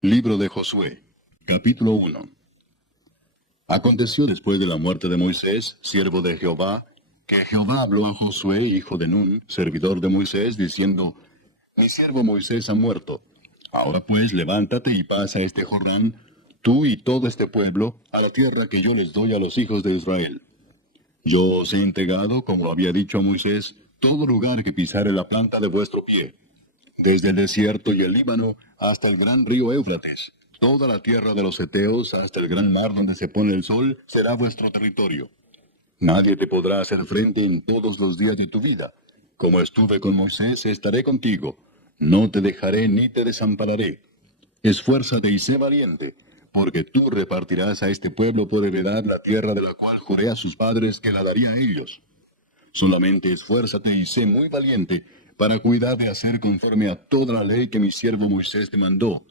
Libro de Josué, capítulo 1. Aconteció después de la muerte de Moisés, siervo de Jehová, que Jehová habló a Josué, hijo de Nun, servidor de Moisés, diciendo: Mi siervo Moisés ha muerto. Ahora pues levántate y pasa este Jordán, tú y todo este pueblo, a la tierra que yo les doy a los hijos de Israel. Yo os he entregado, como lo había dicho a Moisés, todo lugar que pisare la planta de vuestro pie, desde el desierto y el Líbano hasta el gran río Éufrates. Toda la tierra de los Heteos hasta el gran mar donde se pone el sol será vuestro territorio. Nadie te podrá hacer frente en todos los días de tu vida. Como estuve con Moisés, estaré contigo. No te dejaré ni te desampararé. Esfuérzate y sé valiente, porque tú repartirás a este pueblo por heredad la tierra de la cual juré a sus padres que la daría a ellos. Solamente esfuérzate y sé muy valiente para cuidar de hacer conforme a toda la ley que mi siervo Moisés te mandó.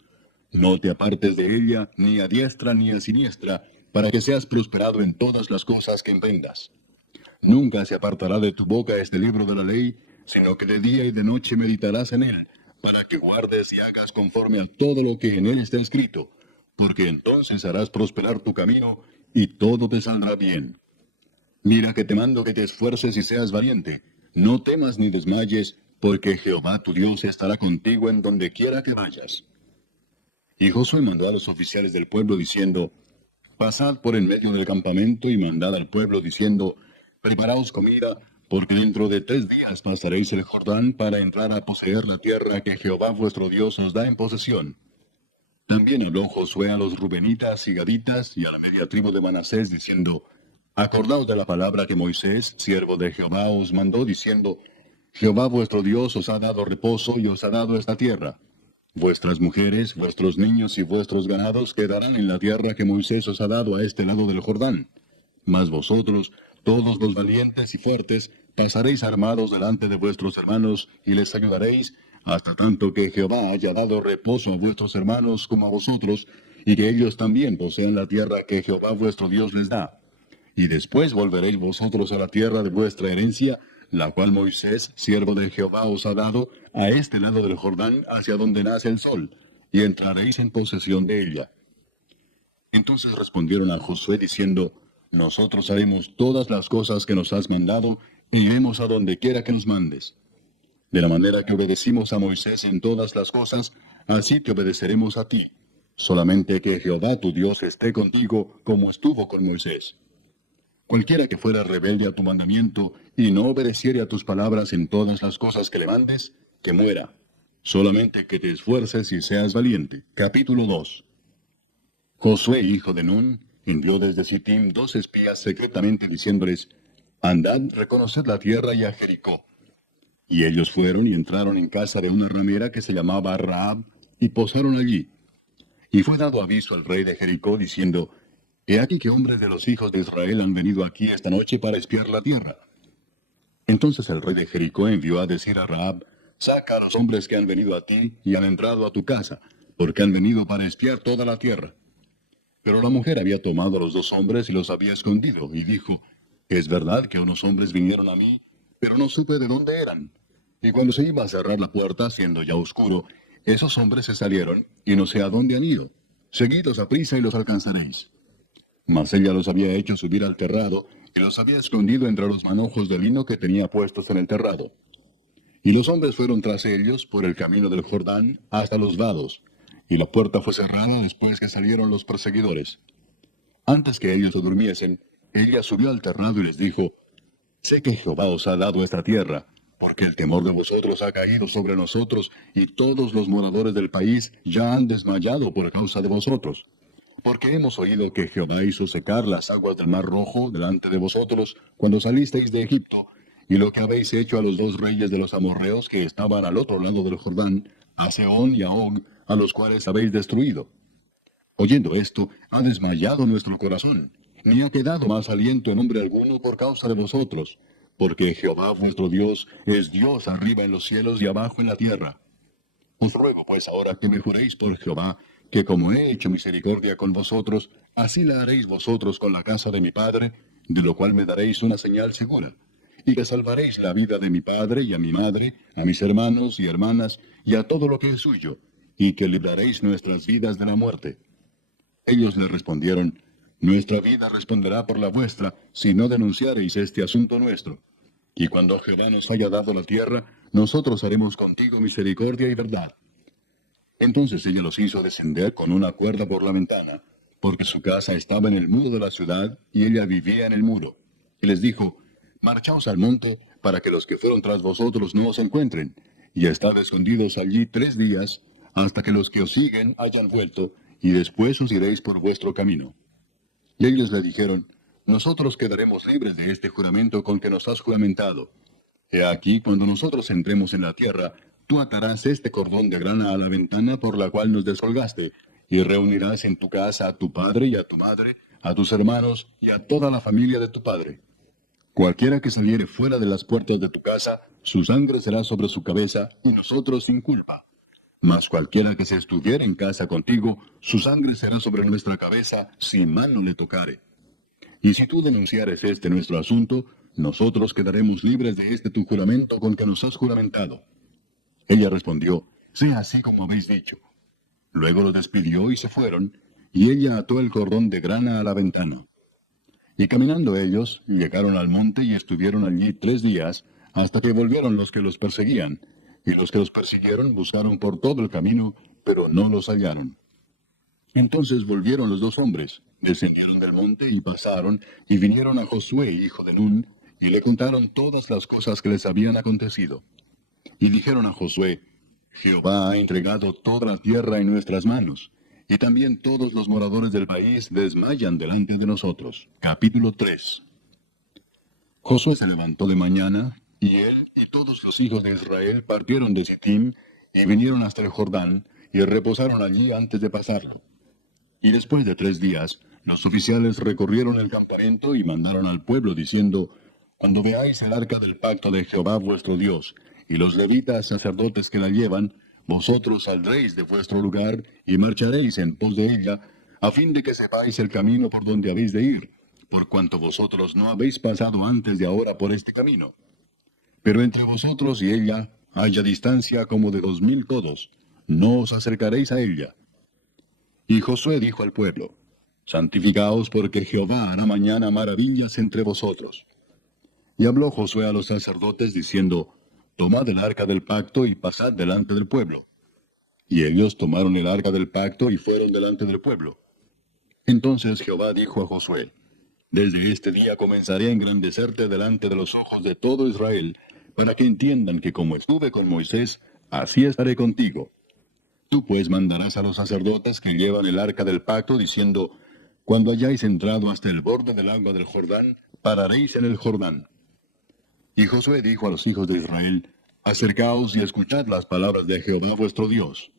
No te apartes de ella, ni a diestra ni a siniestra, para que seas prosperado en todas las cosas que emprendas. Nunca se apartará de tu boca este libro de la ley, sino que de día y de noche meditarás en él, para que guardes y hagas conforme a todo lo que en él está escrito, porque entonces harás prosperar tu camino, y todo te saldrá bien. Mira que te mando que te esfuerces y seas valiente. No temas ni desmayes, porque Jehová tu Dios estará contigo en donde quiera que vayas. Y Josué mandó a los oficiales del pueblo diciendo: Pasad por en medio del campamento y mandad al pueblo diciendo: Preparaos comida, porque dentro de 3 días pasaréis el Jordán para entrar a poseer la tierra que Jehová vuestro Dios os da en posesión. También habló Josué a los rubenitas y gaditas y a la media tribu de Manasés, diciendo: Acordaos de la palabra que Moisés, siervo de Jehová, os mandó, diciendo: Jehová vuestro Dios os ha dado reposo y os ha dado esta tierra. Vuestras mujeres, vuestros niños y vuestros ganados quedarán en la tierra que Moisés os ha dado a este lado del Jordán. Mas vosotros, todos los valientes y fuertes, pasaréis armados delante de vuestros hermanos y les ayudaréis, hasta tanto que Jehová haya dado reposo a vuestros hermanos como a vosotros, y que ellos también posean la tierra que Jehová vuestro Dios les da. Y después volveréis vosotros a la tierra de vuestra herencia, la cual Moisés, siervo de Jehová, os ha dado, a este lado del Jordán, hacia donde nace el sol, y entraréis en posesión de ella. Entonces respondieron a Josué diciendo: Nosotros haremos todas las cosas que nos has mandado, e iremos a donde quiera que nos mandes. De la manera que obedecimos a Moisés en todas las cosas, así te obedeceremos a ti. Solamente que Jehová tu Dios esté contigo, como estuvo con Moisés. Cualquiera que fuera rebelde a tu mandamiento, y no obedeciere a tus palabras en todas las cosas que le mandes, que muera. Solamente que te esfuerces y seas valiente. Capítulo 2. Josué, hijo de Nun, envió desde Sittim 2 espías secretamente diciéndoles: Andad, reconoced la tierra y a Jericó. Y ellos fueron y entraron en casa de una ramera que se llamaba Rahab, y posaron allí. Y fue dado aviso al rey de Jericó, diciendo: He aquí que hombres de los hijos de Israel han venido aquí esta noche para espiar la tierra. Entonces el rey de Jericó envió a decir a Rahab: Saca a los hombres que han venido a ti y han entrado a tu casa, porque han venido para espiar toda la tierra. Pero la mujer había tomado a los 2 hombres y los había escondido, y dijo: Es verdad que unos hombres vinieron a mí, pero no supe de dónde eran. Y cuando se iba a cerrar la puerta, siendo ya oscuro, esos hombres se salieron, y no sé a dónde han ido. Seguidlos a prisa y los alcanzaréis. Mas ella los había hecho subir al terrado, y los había escondido entre los manojos de lino que tenía puestos en el terrado. Y los hombres fueron tras ellos por el camino del Jordán hasta los vados, y la puerta fue cerrada después que salieron los perseguidores. Antes que ellos se durmiesen, ella subió al terrado y les dijo: Sé que Jehová os ha dado esta tierra, porque el temor de vosotros ha caído sobre nosotros, y todos los moradores del país ya han desmayado por causa de vosotros. Porque hemos oído que Jehová hizo secar las aguas del mar Rojo delante de vosotros cuando salisteis de Egipto, y lo que habéis hecho a los 2 reyes de los amorreos que estaban al otro lado del Jordán, a Sehón y a Og, a los cuales habéis destruido. Oyendo esto, ha desmayado nuestro corazón, ni ha quedado más aliento en hombre alguno por causa de vosotros, porque Jehová vuestro Dios es Dios arriba en los cielos y abajo en la tierra. Os ruego pues ahora que me juréis por Jehová, que como he hecho misericordia con vosotros, así la haréis vosotros con la casa de mi padre, de lo cual me daréis una señal segura, y que salvaréis la vida de mi padre y a mi madre, a mis hermanos y hermanas, y a todo lo que es suyo, y que libraréis nuestras vidas de la muerte. Ellos le respondieron, nuestra vida responderá por la vuestra, si no denunciareis este asunto nuestro. Y cuando Jehová nos haya dado la tierra, nosotros haremos contigo misericordia y verdad. Entonces ella los hizo descender con una cuerda por la ventana, porque su casa estaba en el muro de la ciudad, y ella vivía en el muro. Y les dijo, marchaos al monte, para que los que fueron tras vosotros no os encuentren, y estad escondidos allí 3 días, hasta que los que os siguen hayan vuelto, y después os iréis por vuestro camino. Y ellos le dijeron, nosotros quedaremos libres de este juramento con que nos has juramentado. He aquí, cuando nosotros entremos en la tierra, tú atarás este cordón de grana a la ventana por la cual nos descolgaste, y reunirás en tu casa a tu padre y a tu madre, a tus hermanos y a toda la familia de tu padre. Cualquiera que saliere fuera de las puertas de tu casa, su sangre será sobre su cabeza, y nosotros sin culpa. Mas cualquiera que se estuviere en casa contigo, su sangre será sobre nuestra cabeza, si mal no le tocare. Y si tú denunciares este nuestro asunto, nosotros quedaremos libres de este tu juramento con que nos has juramentado. Ella respondió, sea así como habéis dicho. Luego los despidió y se fueron, y ella ató el cordón de grana a la ventana. Y caminando ellos, llegaron al monte y estuvieron allí 3 días, hasta que volvieron los que los perseguían, y los que los persiguieron buscaron por todo el camino, pero no los hallaron. Entonces volvieron los 2 hombres, descendieron del monte y pasaron, y vinieron a Josué, hijo de Nun, y le contaron todas las cosas que les habían acontecido. Y dijeron a Josué, Jehová ha entregado toda la tierra en nuestras manos, y también todos los moradores del país desmayan delante de nosotros. Capítulo 3. Josué se levantó de mañana, y él y todos los hijos de Israel partieron de Sittim, y vinieron hasta el Jordán, y reposaron allí antes de pasarlo. Y después de 3 días, los oficiales recorrieron el campamento y mandaron al pueblo diciendo, cuando veáis el arca del pacto de Jehová vuestro Dios, y los levitas sacerdotes que la llevan, vosotros saldréis de vuestro lugar y marcharéis en pos de ella, a fin de que sepáis el camino por donde habéis de ir, por cuanto vosotros no habéis pasado antes de ahora por este camino. Pero entre vosotros y ella haya distancia como de 2000 codos, no os acercaréis a ella. Y Josué dijo al pueblo, santificaos porque Jehová hará mañana maravillas entre vosotros. Y habló Josué a los sacerdotes diciendo, tomad el arca del pacto y pasad delante del pueblo. Y ellos tomaron el arca del pacto y fueron delante del pueblo. Entonces Jehová dijo a Josué, desde este día comenzaré a engrandecerte delante de los ojos de todo Israel, para que entiendan que como estuve con Moisés, así estaré contigo. Tú pues mandarás a los sacerdotes que llevan el arca del pacto, diciendo, cuando hayáis entrado hasta el borde del agua del Jordán, pararéis en el Jordán. Y Josué dijo a los hijos de Israel, acercaos y escuchad las palabras de Jehová vuestro Dios.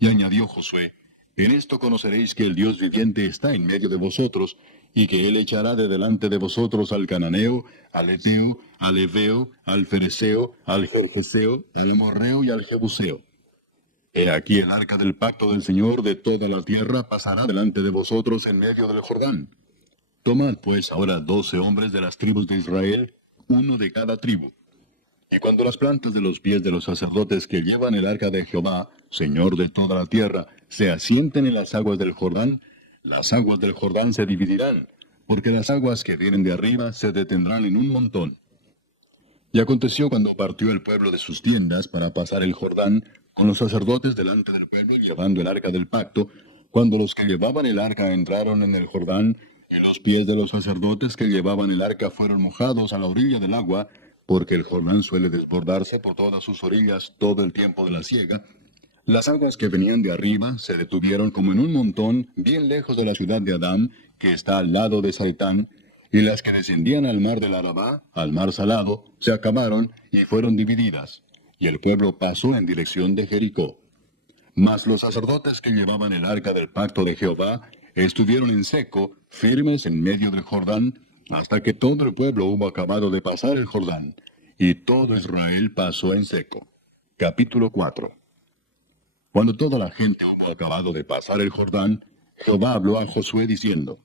Y añadió Josué, en esto conoceréis que el Dios viviente está en medio de vosotros, y que él echará de delante de vosotros al cananeo, al eteo, al heveo, al fereceo, al gergeseo, al amorreo y al jebuseo. He aquí el arca del pacto del Señor de toda la tierra pasará delante de vosotros en medio del Jordán. Tomad pues ahora 12 hombres de las tribus de Israel, uno de cada tribu. Y cuando las plantas de los pies de los sacerdotes que llevan el arca de Jehová, Señor de toda la tierra, se asienten en las aguas del Jordán, las aguas del Jordán se dividirán, porque las aguas que vienen de arriba se detendrán en un montón. Y aconteció cuando partió el pueblo de sus tiendas para pasar el Jordán, con los sacerdotes delante del pueblo llevando el arca del pacto, cuando los que llevaban el arca entraron en el Jordán, y los pies de los sacerdotes que llevaban el arca fueron mojados a la orilla del agua, porque el Jordán suele desbordarse por todas sus orillas todo el tiempo de la siega, las aguas que venían de arriba se detuvieron como en un montón bien lejos de la ciudad de Adám, que está al lado de Saitán, y las que descendían al mar del Arabá, al mar salado, se acabaron y fueron divididas, y el pueblo pasó en dirección de Jericó. Mas los sacerdotes que llevaban el arca del pacto de Jehová estuvieron en seco, firmes en medio del Jordán, hasta que todo el pueblo hubo acabado de pasar el Jordán, y todo Israel pasó en seco. Capítulo 4. Cuando toda la gente hubo acabado de pasar el Jordán, Jehová habló a Josué diciendo,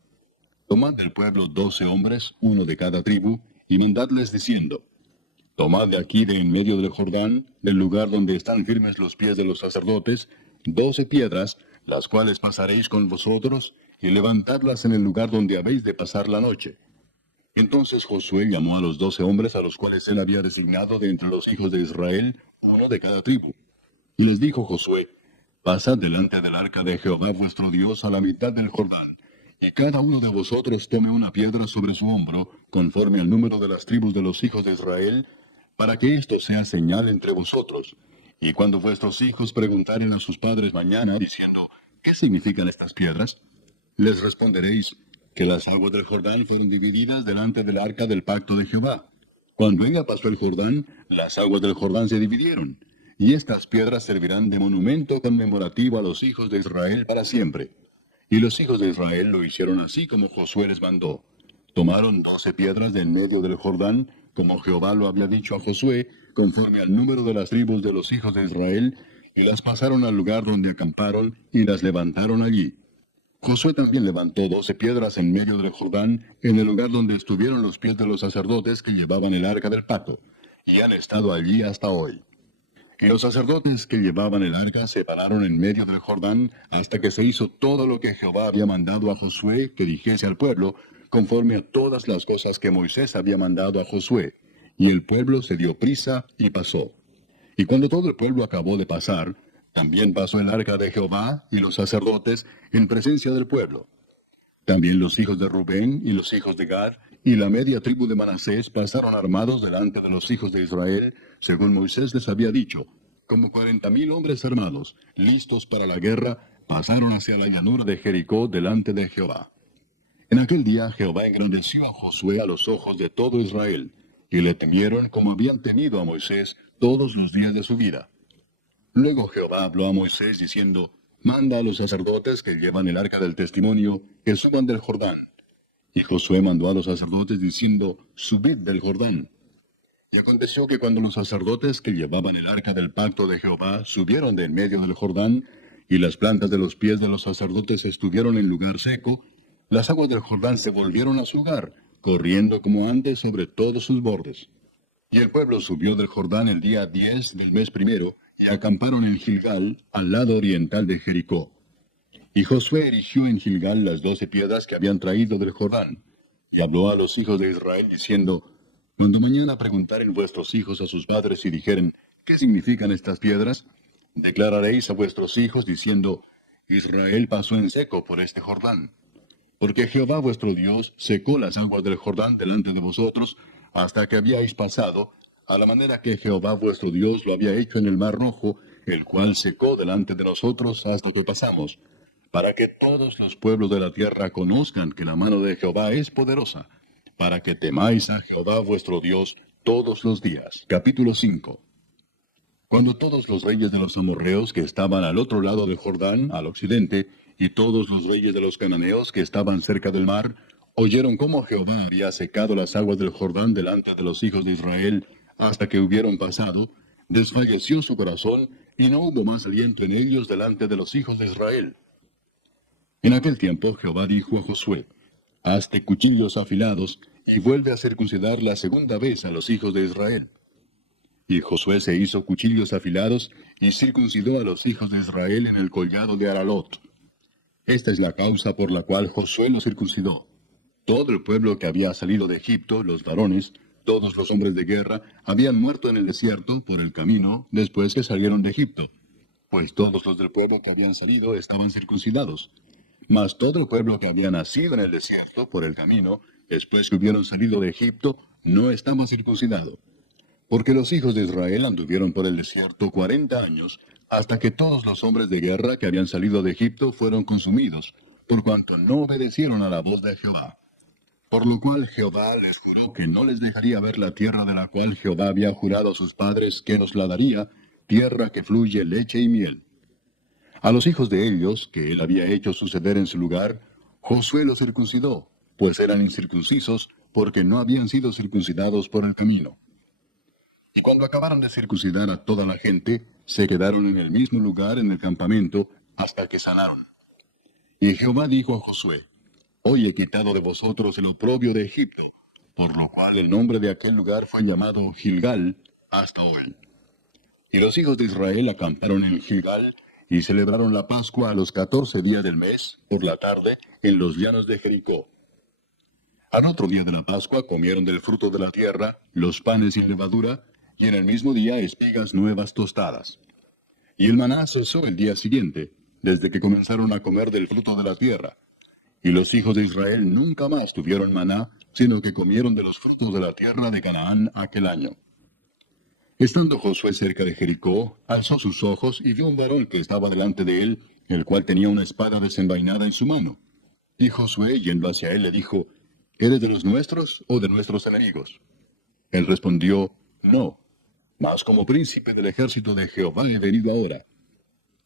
tomad del pueblo 12 hombres, uno de cada tribu, y mandadles diciendo, tomad de aquí de en medio del Jordán, del lugar donde están firmes los pies de los sacerdotes, 12 piedras, las cuales pasaréis con vosotros, y levantadlas en el lugar donde habéis de pasar la noche. Entonces Josué llamó a los 12 hombres a los cuales él había designado de entre los hijos de Israel, uno de cada tribu. Y les dijo Josué: Pasad delante del arca de Jehová vuestro Dios a la mitad del Jordán, y cada uno de vosotros tome una piedra sobre su hombro, conforme al número de las tribus de los hijos de Israel, para que esto sea señal entre vosotros. Y cuando vuestros hijos preguntaren a sus padres mañana, diciendo: ¿Qué significan estas piedras?, les responderéis que las aguas del Jordán fueron divididas delante del arca del pacto de Jehová. Cuando ella pasó el Jordán, las aguas del Jordán se dividieron, y estas piedras servirán de monumento conmemorativo a los hijos de Israel para siempre. Y los hijos de Israel lo hicieron así como Josué les mandó. Tomaron 12 piedras de en medio del Jordán, como Jehová lo había dicho a Josué, conforme al número de las tribus de los hijos de Israel, y las pasaron al lugar donde acamparon, y las levantaron allí. Josué también levantó 12 piedras en medio del Jordán, en el lugar donde estuvieron los pies de los sacerdotes que llevaban el arca del pacto, y han estado allí hasta hoy. Y los sacerdotes que llevaban el arca se pararon en medio del Jordán hasta que se hizo todo lo que Jehová había mandado a Josué que dijese al pueblo, conforme a todas las cosas que Moisés había mandado a Josué. Y el pueblo se dio prisa y pasó. Y cuando todo el pueblo acabó de pasar, también pasó el arca de Jehová y los sacerdotes en presencia del pueblo. También los hijos de Rubén y los hijos de Gad y la media tribu de Manasés pasaron armados delante de los hijos de Israel, según Moisés les había dicho. Como 40,000 hombres armados, listos para la guerra, pasaron hacia la llanura de Jericó delante de Jehová. En aquel día Jehová engrandeció a Josué a los ojos de todo Israel, y le temieron como habían temido a Moisés todos los días de su vida. Luego Jehová habló a Moisés diciendo: Manda a los sacerdotes que llevan el arca del testimonio que suban del Jordán. Y Josué mandó a los sacerdotes diciendo: Subid del Jordán. Y aconteció que cuando los sacerdotes que llevaban el arca del pacto de Jehová subieron de en medio del Jordán, y las plantas de los pies de los sacerdotes estuvieron en lugar seco, las aguas del Jordán se volvieron a su lugar, corriendo como antes sobre todos sus bordes. Y el pueblo subió del Jordán el día 10 del mes primero, y acamparon en Gilgal, al lado oriental de Jericó. Y Josué erigió en Gilgal las 12 piedras que habían traído del Jordán, y habló a los hijos de Israel diciendo: Cuando mañana preguntaren vuestros hijos a sus padres y dijeren: ¿Qué significan estas piedras?, declararéis a vuestros hijos diciendo: Israel pasó en seco por este Jordán. Porque Jehová vuestro Dios secó las aguas del Jordán delante de vosotros, hasta que habíais pasado, a la manera que Jehová vuestro Dios lo había hecho en el mar Rojo, el cual secó delante de nosotros hasta que pasamos, para que todos los pueblos de la tierra conozcan que la mano de Jehová es poderosa, para que temáis a Jehová vuestro Dios todos los días. Capítulo 5. Cuando todos los reyes de los amorreos que estaban al otro lado del Jordán, al occidente, y todos los reyes de los cananeos que estaban cerca del mar, oyeron cómo Jehová había secado las aguas del Jordán delante de los hijos de Israel, hasta que hubieron pasado, desfalleció su corazón, y no hubo más aliento en ellos delante de los hijos de Israel. En aquel tiempo Jehová dijo a Josué: Hazte cuchillos afilados, y vuelve a circuncidar la segunda vez a los hijos de Israel. Y Josué se hizo cuchillos afilados, y circuncidó a los hijos de Israel en el collado de Aralot. Esta es la causa por la cual Josué los circuncidó. Todo el pueblo que había salido de Egipto, los varones, todos los hombres de guerra, habían muerto en el desierto, por el camino, después que salieron de Egipto, pues todos los del pueblo que habían salido estaban circuncidados. Mas todo el pueblo que había nacido en el desierto, por el camino, después que hubieron salido de Egipto, no estaba circuncidado. Porque los hijos de Israel anduvieron por el desierto 40 años, hasta que todos los hombres de guerra que habían salido de Egipto fueron consumidos, por cuanto no obedecieron a la voz de Jehová. Por lo cual Jehová les juró que no les dejaría ver la tierra de la cual Jehová había jurado a sus padres que nos la daría, tierra que fluye leche y miel. A los hijos de ellos, que él había hecho suceder en su lugar, Josué los circuncidó, pues eran incircuncisos, porque no habían sido circuncidados por el camino. Y cuando acabaron de circuncidar a toda la gente, se quedaron en el mismo lugar en el campamento, hasta que sanaron. Y Jehová dijo a Josué: Hoy he quitado de vosotros el oprobio de Egipto, por lo cual el nombre de aquel lugar fue llamado Gilgal hasta hoy. Y los hijos de Israel acamparon en Gilgal, y celebraron la Pascua a los 14 días del mes, por la tarde, en los llanos de Jericó. Al otro día de la Pascua comieron del fruto de la tierra, los panes sin levadura, y en el mismo día espigas nuevas tostadas. Y el maná cesó el día siguiente, desde que comenzaron a comer del fruto de la tierra. Y los hijos de Israel nunca más tuvieron maná, sino que comieron de los frutos de la tierra de Canaán aquel año. Estando Josué cerca de Jericó, alzó sus ojos y vio un varón que estaba delante de él, el cual tenía una espada desenvainada en su mano. Y Josué, yendo hacia él, le dijo, ¿eres de los nuestros o de nuestros enemigos? Él respondió, no, mas como príncipe del ejército de Jehová he venido ahora.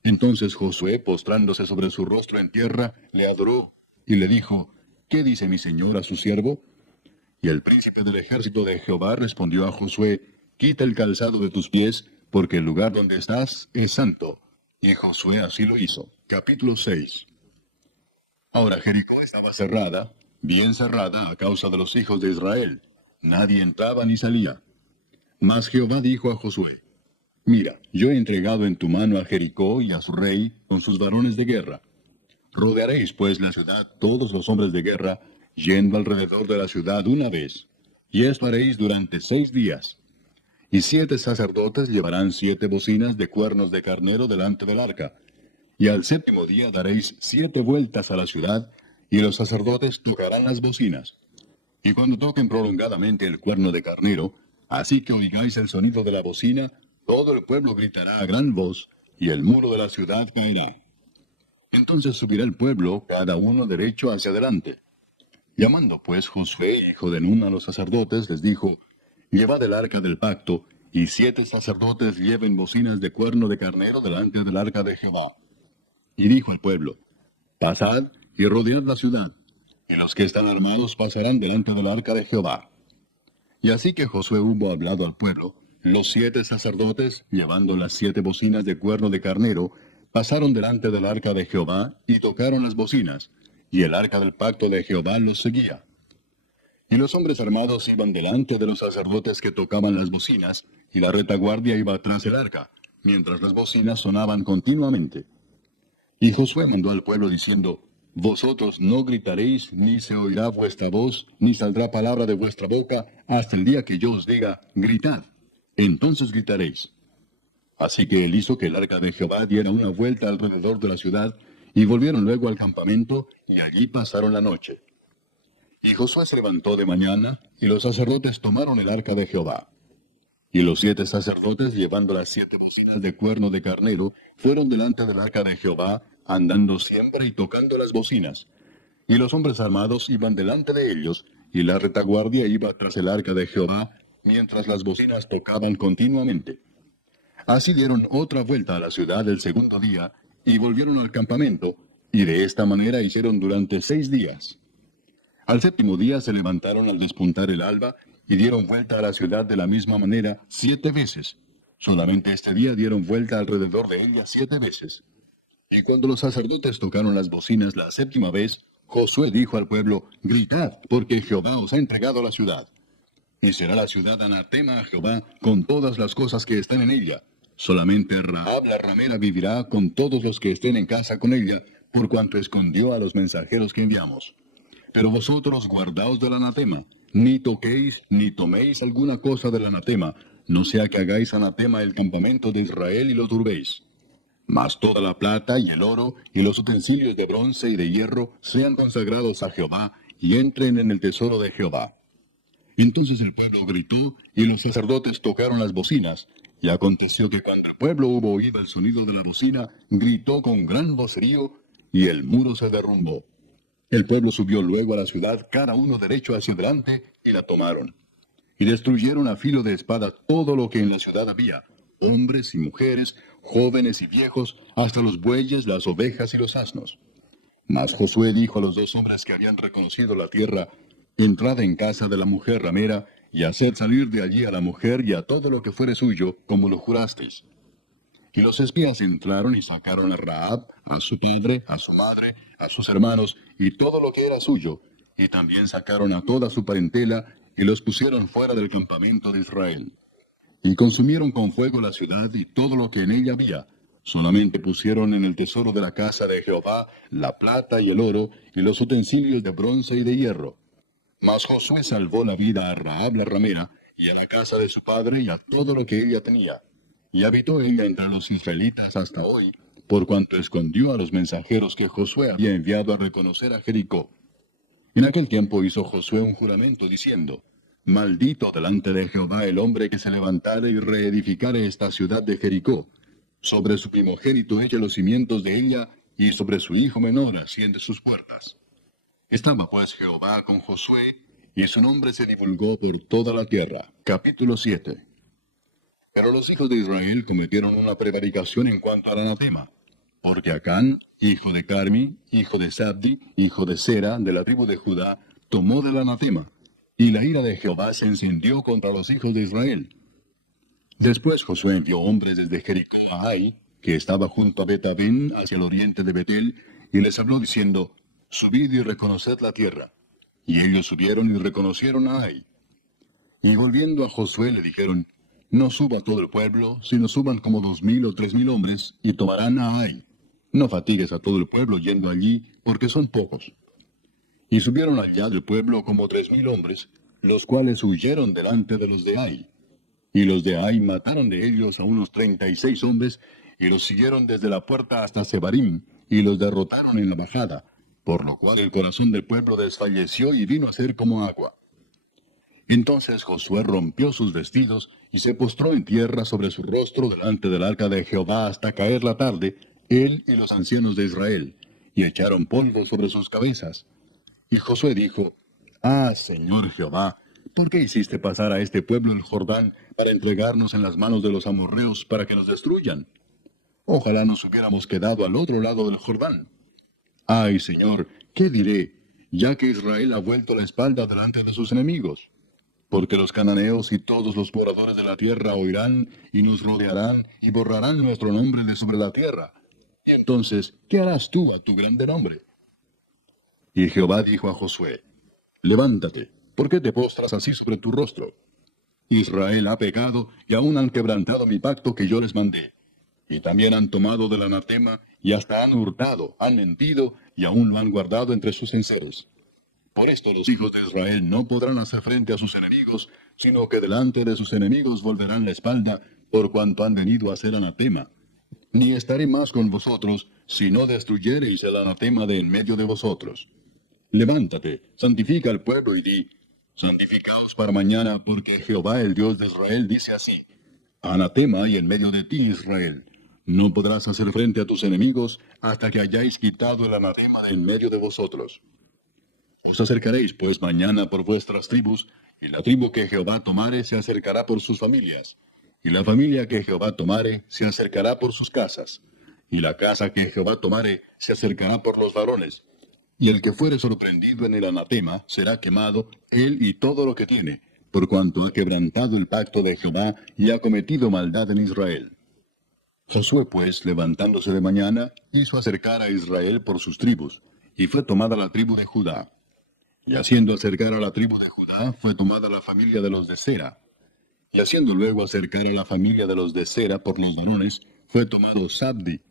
Entonces Josué, postrándose sobre su rostro en tierra, le adoró, y le dijo, ¿qué dice mi señor a su siervo? Y el príncipe del ejército de Jehová respondió a Josué, quita el calzado de tus pies, porque el lugar donde estás es santo. Y Josué así lo hizo. Capítulo 6. Ahora Jericó estaba cerrada, bien cerrada a causa de los hijos de Israel. Nadie entraba ni salía. Mas Jehová dijo a Josué, mira, yo he entregado en tu mano a Jericó y a su rey con sus varones de guerra. Rodearéis pues la ciudad todos los hombres de guerra, yendo alrededor de la ciudad una vez. Y esto haréis durante 6 días. Y 7 sacerdotes llevarán 7 bocinas de cuernos de carnero delante del arca. Y al 7º día daréis 7 vueltas a la ciudad, y los sacerdotes tocarán las bocinas. Y cuando toquen prolongadamente el cuerno de carnero, así que oigáis el sonido de la bocina, todo el pueblo gritará a gran voz, y el muro de la ciudad caerá. Entonces subirá el pueblo, cada uno derecho hacia adelante. Llamando pues Josué, hijo de Nun, a los sacerdotes, les dijo, llevad el arca del pacto, y 7 sacerdotes lleven bocinas de cuerno de carnero delante del arca de Jehová. Y dijo al pueblo, pasad y rodead la ciudad, y los que están armados pasarán delante del arca de Jehová. Y así que Josué hubo hablado al pueblo, los 7 sacerdotes, llevando las 7 bocinas de cuerno de carnero, pasaron delante del arca de Jehová y tocaron las bocinas, y el arca del pacto de Jehová los seguía. Y los hombres armados iban delante de los sacerdotes que tocaban las bocinas, y la retaguardia iba tras el arca, mientras las bocinas sonaban continuamente. Y Josué mandó al pueblo diciendo, vosotros no gritaréis, ni se oirá vuestra voz, ni saldrá palabra de vuestra boca, hasta el día que yo os diga, gritad. Entonces gritaréis. Así que él hizo que el arca de Jehová diera una vuelta alrededor de la ciudad, y volvieron luego al campamento, y allí pasaron la noche. Y Josué se levantó de mañana, y los sacerdotes tomaron el arca de Jehová. Y los 7 sacerdotes, llevando las 7 bocinas de cuerno de carnero, fueron delante del arca de Jehová, andando siempre y tocando las bocinas. Y los hombres armados iban delante de ellos, y la retaguardia iba tras el arca de Jehová, mientras las bocinas tocaban continuamente. Así dieron otra vuelta a la ciudad el 2º día, y volvieron al campamento, y de esta manera hicieron durante 6 días. Al 7º día se levantaron al despuntar el alba, y dieron vuelta a la ciudad de la misma manera 7 veces. Solamente este día dieron vuelta alrededor de ella 7 veces. Y cuando los sacerdotes tocaron las bocinas la 7ª vez, Josué dijo al pueblo, gritad, porque Jehová os ha entregado la ciudad. Y será la ciudad anatema a Jehová con todas las cosas que están en ella. Solamente Rahab la ramera vivirá con todos los que estén en casa con ella, por cuanto escondió a los mensajeros que enviamos. Pero vosotros guardaos del anatema, ni toquéis ni toméis alguna cosa del anatema, no sea que hagáis anatema el campamento de Israel y lo turbéis. Mas toda la plata y el oro y los utensilios de bronce y de hierro sean consagrados a Jehová y entren en el tesoro de Jehová. Entonces el pueblo gritó y los sacerdotes tocaron las bocinas, y aconteció que cuando el pueblo hubo oído el sonido de la bocina, gritó con gran vocerío, y el muro se derrumbó. El pueblo subió luego a la ciudad, cada uno derecho hacia adelante, y la tomaron. Y destruyeron a filo de espada todo lo que en la ciudad había, hombres y mujeres, jóvenes y viejos, hasta los bueyes, las ovejas y los asnos. Mas Josué dijo a los 2 hombres que habían reconocido la tierra, entrad en casa de la mujer ramera, y haced salir de allí a la mujer y a todo lo que fuere suyo, como lo jurasteis. Y los espías entraron y sacaron a Rahab, a su padre, a su madre, a sus hermanos, y todo lo que era suyo, y también sacaron a toda su parentela, y los pusieron fuera del campamento de Israel. Y consumieron con fuego la ciudad y todo lo que en ella había, Solamente pusieron en el tesoro de la casa de Jehová la plata y el oro, y los utensilios de bronce y de hierro. Mas Josué salvó la vida a Rahab la ramera, y a la casa de su padre, y a todo lo que ella tenía. Y habitó ella entre los israelitas hasta hoy, por cuanto escondió a los mensajeros que Josué había enviado a reconocer a Jericó. En aquel tiempo hizo Josué un juramento diciendo: Maldito delante de Jehová el hombre que se levantare y reedificare esta ciudad de Jericó. Sobre su primogénito eche los cimientos de ella, y sobre su hijo menor asiente sus puertas. Estaba pues Jehová con Josué, y su nombre se divulgó por toda la tierra. Capítulo 7. Pero los hijos de Israel cometieron una prevaricación en cuanto al anatema, porque Acán, hijo de Carmi, hijo de Sabdi, hijo de Sera, de la tribu de Judá, tomó del anatema, y la ira de Jehová se encendió contra los hijos de Israel. Después Josué envió hombres desde Jericó a Ai, que estaba junto a Bet-Aven, hacia el oriente de Betel, y les habló diciendo: Subid y reconoced la tierra. Y ellos subieron y reconocieron a Ai. Y volviendo a Josué le dijeron: No suba todo el pueblo, sino suban como 2000 o 3000 hombres, y tomarán a Ai. No fatigues a todo el pueblo yendo allí, porque son pocos. Y subieron allá del pueblo como 3000 hombres, los cuales huyeron delante de los de Ai. Y los de Ai mataron de ellos a unos 36 hombres, y los siguieron desde la puerta hasta Sebarim, y los derrotaron en la bajada, por lo cual el corazón del pueblo desfalleció y vino a ser como agua. Entonces Josué rompió sus vestidos, y se postró en tierra sobre su rostro delante del arca de Jehová hasta caer la tarde, él y los ancianos de Israel, y echaron polvo sobre sus cabezas. Y Josué dijo: Ah, Señor Jehová, ¿por qué hiciste pasar a este pueblo el Jordán para entregarnos en las manos de los amorreos para que nos destruyan? Ojalá nos hubiéramos quedado al otro lado del Jordán. Ay, Señor, ¿qué diré, ya que Israel ha vuelto la espalda delante de sus enemigos? Porque los cananeos y todos los moradores de la tierra oirán y nos rodearán y borrarán nuestro nombre de sobre la tierra. Entonces, ¿qué harás tú a tu grande nombre? Y Jehová dijo a Josué: Levántate, ¿por qué te postras así sobre tu rostro? Israel ha pecado y aún han quebrantado mi pacto que yo les mandé. Y también han tomado del anatema y hasta han hurtado, han mentido y aún lo han guardado entre sus enseres. Por esto los hijos de Israel no podrán hacer frente a sus enemigos, sino que delante de sus enemigos volverán la espalda, por cuanto han venido a ser anatema. Ni estaré más con vosotros, si no destruyereis el anatema de en medio de vosotros. Levántate, santifica al pueblo y di: Santificaos para mañana, porque Jehová el Dios de Israel dice así: Anatema hay en medio de ti, Israel. No podrás hacer frente a tus enemigos hasta que hayáis quitado el anatema de en medio de vosotros. Os acercaréis pues mañana por vuestras tribus, y la tribu que Jehová tomare se acercará por sus familias, y la familia que Jehová tomare se acercará por sus casas, y la casa que Jehová tomare se acercará por los varones. Y el que fuere sorprendido en el anatema será quemado, él y todo lo que tiene, por cuanto ha quebrantado el pacto de Jehová y ha cometido maldad en Israel. Josué pues, levantándose de mañana, hizo acercar a Israel por sus tribus, y fue tomada la tribu de Judá. Y haciendo acercar a la tribu de Judá, fue tomada la familia de los de Sera. Y haciendo luego acercar a la familia de los de Sera por los varones, fue tomado Sabdi.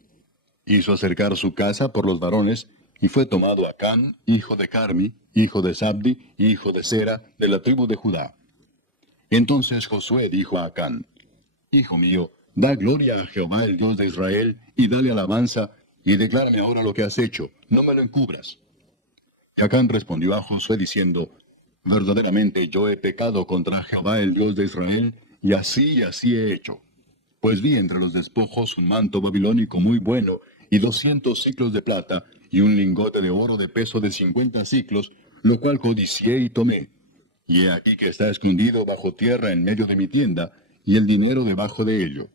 Hizo acercar su casa por los varones, y fue tomado Acán, hijo de Carmi, hijo de Sabdi, hijo de Sera, de la tribu de Judá. Entonces Josué dijo a Acán: Hijo mío, da gloria a Jehová el Dios de Israel, y dale alabanza, y declárame ahora lo que has hecho, no me lo encubras. Y Acán respondió a Josué diciendo: Verdaderamente yo he pecado contra Jehová el Dios de Israel, y así he hecho. Pues vi entre los despojos un manto babilónico muy bueno, y 200 siclos de plata, y un lingote de oro de peso de 50 siclos, lo cual codicié y tomé. Y he aquí que está escondido bajo tierra en medio de mi tienda, y el dinero debajo de ello.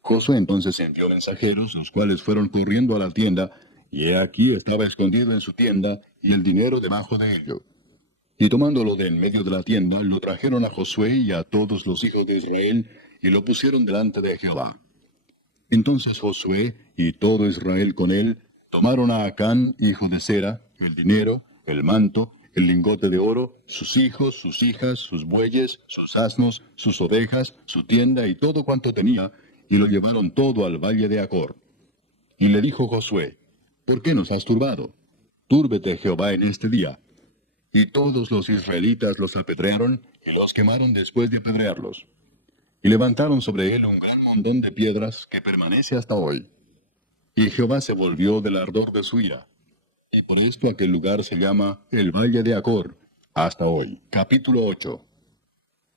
Josué entonces envió mensajeros, los cuales fueron corriendo a la tienda, y he aquí estaba escondido en su tienda, y el dinero debajo de ello. Y tomándolo de en medio de la tienda, lo trajeron a Josué y a todos los hijos de Israel, y lo pusieron delante de Jehová. Entonces Josué y todo Israel con él tomaron a Acán, hijo de Sera, el dinero, el manto, el lingote de oro, sus hijos, sus hijas, sus bueyes, sus asnos, sus ovejas, su tienda y todo cuanto tenía, y lo llevaron todo al valle de Acor. Y le dijo Josué, ¿por qué nos has turbado? Túrbete Jehová en este día. Y todos los israelitas los apedrearon y los quemaron después de apedrearlos. Y levantaron sobre él un gran montón de piedras que permanece hasta hoy. Y Jehová se volvió del ardor de su ira. Y por esto aquel lugar se llama el Valle de Acor, hasta hoy. Capítulo 8.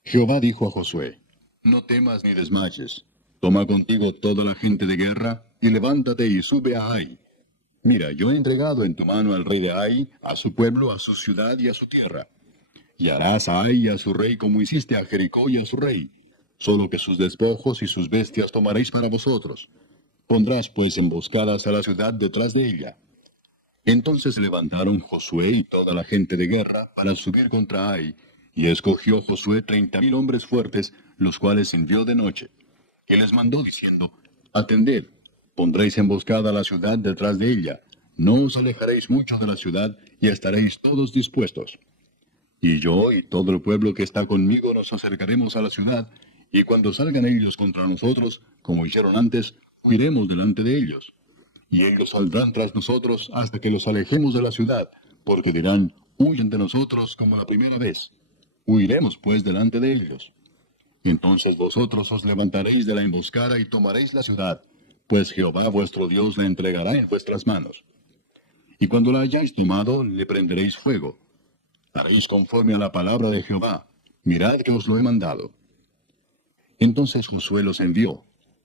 Jehová dijo a Josué, no temas ni desmayes. Toma contigo toda la gente de guerra, y levántate y sube a Ai. Mira, yo he entregado en tu mano al rey de Ai, a su pueblo, a su ciudad y a su tierra. Y harás a Ai y a su rey como hiciste a Jericó y a su rey. Solo que sus despojos y sus bestias tomaréis para vosotros. Pondrás pues emboscadas a la ciudad detrás de ella. Entonces levantaron Josué y toda la gente de guerra para subir contra Ai, y escogió Josué 30,000 hombres fuertes, los cuales envió de noche. Y les mandó diciendo, atended, pondréis emboscada a la ciudad detrás de ella, no os alejaréis mucho de la ciudad, y estaréis todos dispuestos. Y yo y todo el pueblo que está conmigo nos acercaremos a la ciudad, y cuando salgan ellos contra nosotros, como hicieron antes, huiremos delante de ellos. Y ellos saldrán tras nosotros hasta que los alejemos de la ciudad, porque dirán, huyen de nosotros como la primera vez. Huiremos pues delante de ellos. Entonces vosotros os levantaréis de la emboscada y tomaréis la ciudad, pues Jehová vuestro Dios la entregará en vuestras manos. Y cuando la hayáis tomado, le prenderéis fuego. Haréis conforme a la palabra de Jehová. Mirad que os lo he mandado. Entonces Josué los envió,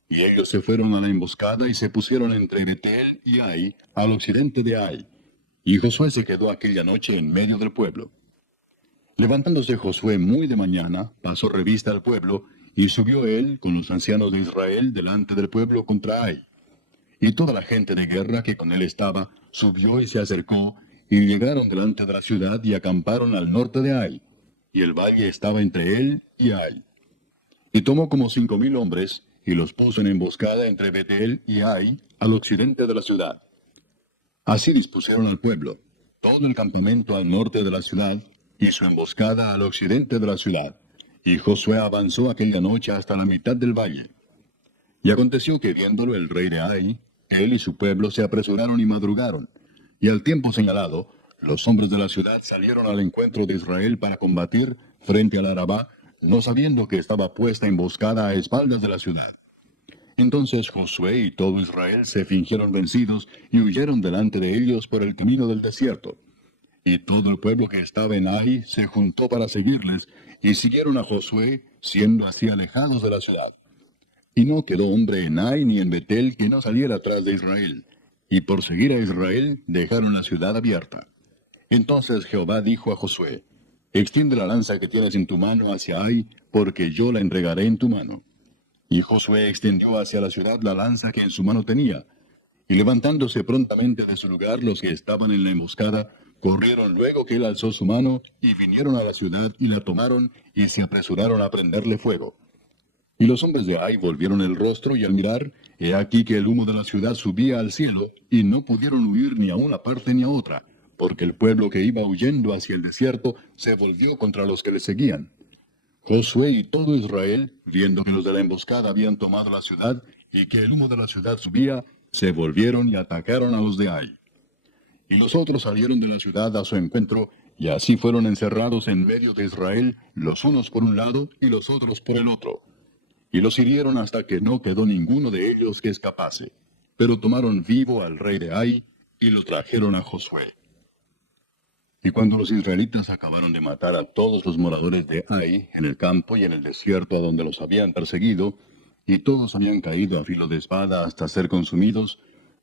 y ellos se fueron a la emboscada y se pusieron entre Betel y Ai, al occidente de Ai. Y Josué se quedó aquella noche en medio del pueblo. Levantándose Josué muy de mañana, pasó revista al pueblo, y subió él con los ancianos de Israel delante del pueblo contra Ai. Y toda la gente de guerra que con él estaba, subió y se acercó, y llegaron delante de la ciudad y acamparon al norte de Ai. Y el valle estaba entre él y Ai. Y tomó como 5,000 hombres, y los puso en emboscada entre Betel y Ai, al occidente de la ciudad. Así dispusieron al pueblo, todo el campamento al norte de la ciudad, y su emboscada al occidente de la ciudad. Y Josué avanzó aquella noche hasta la mitad del valle. Y aconteció que viéndolo el rey de Ai, él y su pueblo se apresuraron y madrugaron. Y al tiempo señalado, los hombres de la ciudad salieron al encuentro de Israel para combatir frente al Arabá, no sabiendo que estaba puesta emboscada a espaldas de la ciudad. Entonces Josué y todo Israel se fingieron vencidos y huyeron delante de ellos por el camino del desierto. Y todo el pueblo que estaba en Ai se juntó para seguirles, y siguieron a Josué, siendo así alejados de la ciudad. Y no quedó hombre en Ai ni en Betel que no saliera atrás de Israel. Y por seguir a Israel dejaron la ciudad abierta. Entonces Jehová dijo a Josué, extiende la lanza que tienes en tu mano hacia Ai, porque yo la entregaré en tu mano. Y Josué extendió hacia la ciudad la lanza que en su mano tenía. Y levantándose prontamente de su lugar los que estaban en la emboscada, corrieron luego que él alzó su mano, y vinieron a la ciudad y la tomaron, y se apresuraron a prenderle fuego. Y los hombres de Ai volvieron el rostro, y al mirar, he aquí que el humo de la ciudad subía al cielo, y no pudieron huir ni a una parte ni a otra, porque el pueblo que iba huyendo hacia el desierto se volvió contra los que le seguían. Josué y todo Israel, viendo que los de la emboscada habían tomado la ciudad, y que el humo de la ciudad subía, se volvieron y atacaron a los de Ai. Y los otros salieron de la ciudad a su encuentro, y así fueron encerrados en medio de Israel, los unos por un lado y los otros por el otro. Y los hirieron hasta que no quedó ninguno de ellos que escapase. Pero tomaron vivo al rey de Ai, y lo trajeron a Josué. Y cuando los israelitas acabaron de matar a todos los moradores de Ai, en el campo y en el desierto a donde los habían perseguido, y todos habían caído a filo de espada hasta ser consumidos,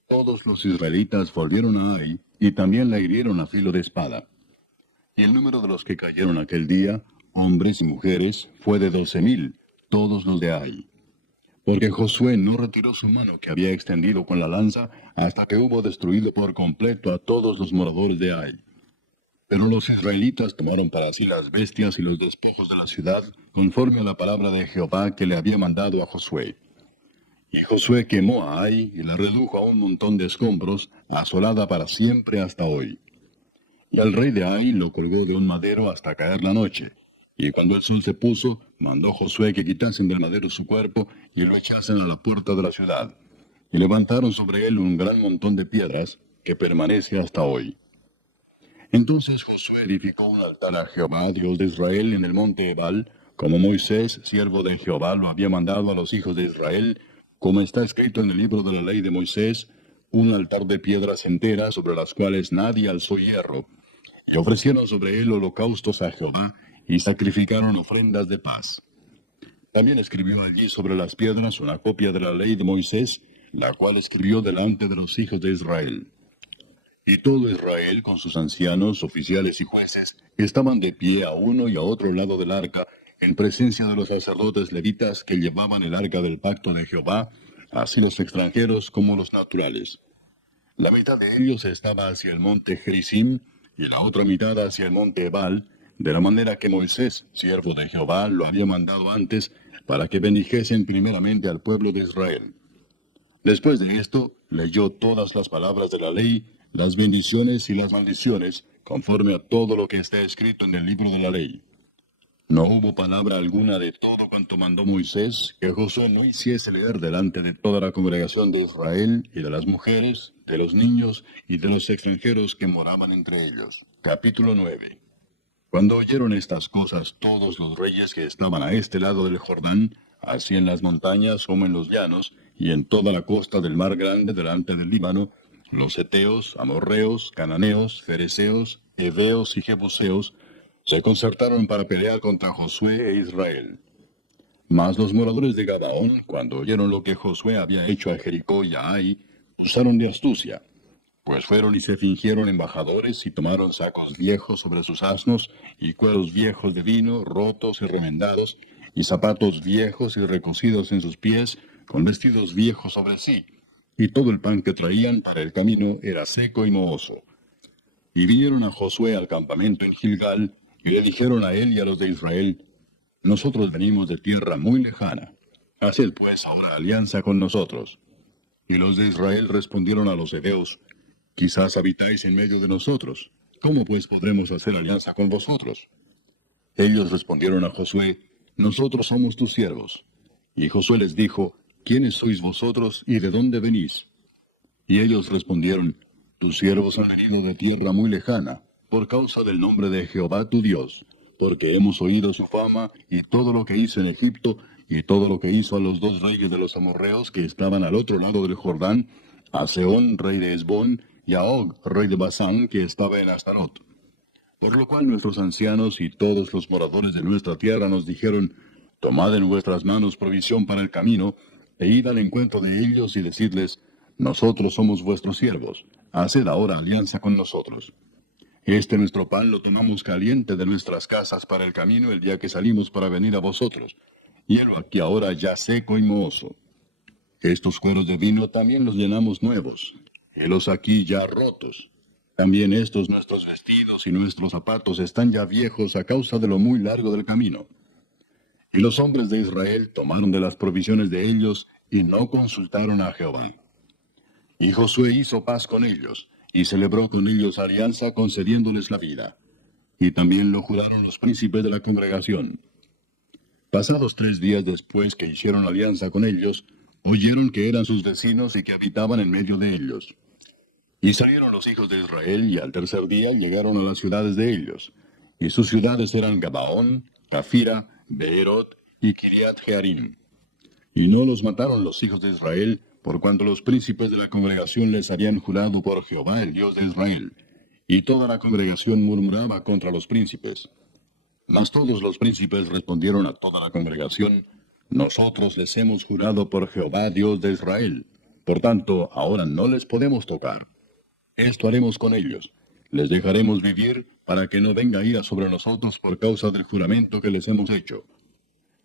todos los israelitas volvieron a Ai, y también la hirieron a filo de espada. Y el número de los que cayeron aquel día, hombres y mujeres, fue de 12,000, todos los de Ai. Porque Josué no retiró su mano que había extendido con la lanza hasta que hubo destruido por completo a todos los moradores de Ai. Pero los israelitas tomaron para sí las bestias y los despojos de la ciudad, conforme a la palabra de Jehová que le había mandado a Josué. Y Josué quemó a Ai y la redujo a un montón de escombros, asolada para siempre hasta hoy. Y al rey de Ai lo colgó de un madero hasta caer la noche. Y cuando el sol se puso, mandó Josué que quitasen del madero su cuerpo y lo echasen a la puerta de la ciudad. Y levantaron sobre él un gran montón de piedras, que permanece hasta hoy. Entonces Josué edificó un altar a Jehová, Dios de Israel, en el monte Ebal, como Moisés, siervo de Jehová, lo había mandado a los hijos de Israel, como está escrito en el libro de la ley de Moisés, un altar de piedras enteras sobre las cuales nadie alzó hierro. Y ofrecieron sobre él holocaustos a Jehová, y sacrificaron ofrendas de paz. También escribió allí sobre las piedras una copia de la ley de Moisés, la cual escribió delante de los hijos de Israel. Y todo Israel, con sus ancianos, oficiales y jueces, estaban de pie a uno y a otro lado del arca, en presencia de los sacerdotes levitas que llevaban el arca del pacto de Jehová, así los extranjeros como los naturales. La mitad de ellos estaba hacia el monte Gerizim, y la otra mitad hacia el monte Ebal, de la manera que Moisés, siervo de Jehová, lo había mandado antes, para que bendijesen primeramente al pueblo de Israel. Después de esto, leyó todas las palabras de la ley, las bendiciones y las maldiciones, conforme a todo lo que está escrito en el libro de la ley. No hubo palabra alguna de todo cuanto mandó Moisés que Josué no hiciese leer delante de toda la congregación de Israel y de las mujeres, de los niños y de los extranjeros que moraban entre ellos. Capítulo 9. Cuando oyeron estas cosas todos los reyes que estaban a este lado del Jordán, así en las montañas como en los llanos, y en toda la costa del mar grande delante del Líbano, los heteos, amorreos, cananeos, fereceos, heveos y jebuseos, se concertaron para pelear contra Josué e Israel. Mas los moradores de Gabaón, cuando oyeron lo que Josué había hecho a Jericó y a Ai, usaron de astucia, pues fueron y se fingieron embajadores y tomaron sacos viejos sobre sus asnos, y cueros viejos de vino, rotos y remendados, y zapatos viejos y recocidos en sus pies, con vestidos viejos sobre sí. Y todo el pan que traían para el camino era seco y mohoso. Y vinieron a Josué al campamento en Gilgal, y le dijeron a él y a los de Israel: Nosotros venimos de tierra muy lejana. Haced pues ahora alianza con nosotros. Y los de Israel respondieron a los heveos: Quizás habitáis en medio de nosotros. ¿Cómo pues podremos hacer alianza con vosotros? Ellos respondieron a Josué: Nosotros somos tus siervos. Y Josué les dijo: ¿Quiénes sois vosotros y de dónde venís? Y ellos respondieron: Tus siervos han venido de tierra muy lejana, por causa del nombre de Jehová tu Dios, porque hemos oído su fama y todo lo que hizo en Egipto, y todo lo que hizo a los dos reyes de los amorreos que estaban al otro lado del Jordán, a Sehón, rey de Hesbón, y a Og, rey de Basán, que estaba en Astarot. Por lo cual nuestros ancianos y todos los moradores de nuestra tierra nos dijeron: Tomad en vuestras manos provisión para el camino, e id al encuentro de ellos y decidles: Nosotros somos vuestros siervos, haced ahora alianza con nosotros. Este nuestro pan lo tomamos caliente de nuestras casas para el camino el día que salimos para venir a vosotros, y helo aquí ahora ya seco y mohoso. Estos cueros de vino también los llenamos nuevos, helos aquí ya rotos. También estos nuestros vestidos y nuestros zapatos están ya viejos a causa de lo muy largo del camino. Y los hombres de Israel tomaron de las provisiones de ellos y no consultaron a Jehová. Y Josué hizo paz con ellos, y celebró con ellos alianza concediéndoles la vida. Y también lo juraron los príncipes de la congregación. Pasados 3 días después que hicieron alianza con ellos, oyeron que eran sus vecinos y que habitaban en medio de ellos. Y salieron los hijos de Israel, y al tercer día llegaron a las ciudades de ellos. Y sus ciudades eran Gabaón, Cafira, Beerot y Kiriat Jearim. Y no los mataron los hijos de Israel, por cuanto los príncipes de la congregación les habían jurado por Jehová, el Dios de Israel. Y toda la congregación murmuraba contra los príncipes. Mas todos los príncipes respondieron a toda la congregación: Nosotros les hemos jurado por Jehová, Dios de Israel. Por tanto, ahora no les podemos tocar. Esto haremos con ellos: les dejaremos vivir, para que no venga ira sobre nosotros por causa del juramento que les hemos hecho.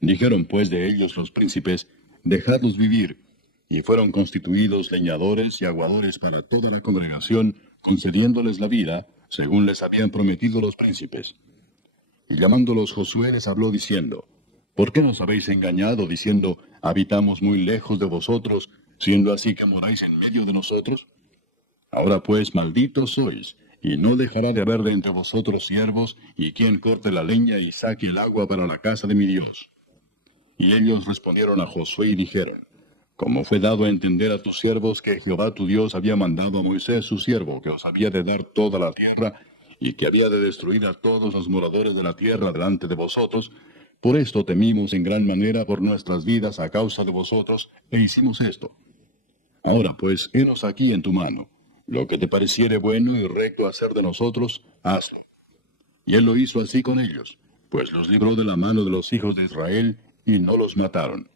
Dijeron pues de ellos los príncipes: Dejadlos vivir. Y fueron constituidos leñadores y aguadores para toda la congregación, concediéndoles la vida, según les habían prometido los príncipes. Y llamándolos Josué les habló diciendo: ¿Por qué nos habéis engañado diciendo: Habitamos muy lejos de vosotros, siendo así que moráis en medio de nosotros? Ahora pues malditos sois, y no dejará de haber de entre vosotros siervos, y quien corte la leña y saque el agua para la casa de mi Dios. Y ellos respondieron a Josué y dijeron, como fue dado a entender a tus siervos que Jehová tu Dios había mandado a Moisés su siervo, que os había de dar toda la tierra, y que había de destruir a todos los moradores de la tierra delante de vosotros, por esto temimos en gran manera por nuestras vidas a causa de vosotros, e hicimos esto. Ahora pues, henos aquí en tu mano. Lo que te pareciere bueno y recto hacer de nosotros, hazlo. Y él lo hizo así con ellos, pues los libró de la mano de los hijos de Israel, y no los mataron.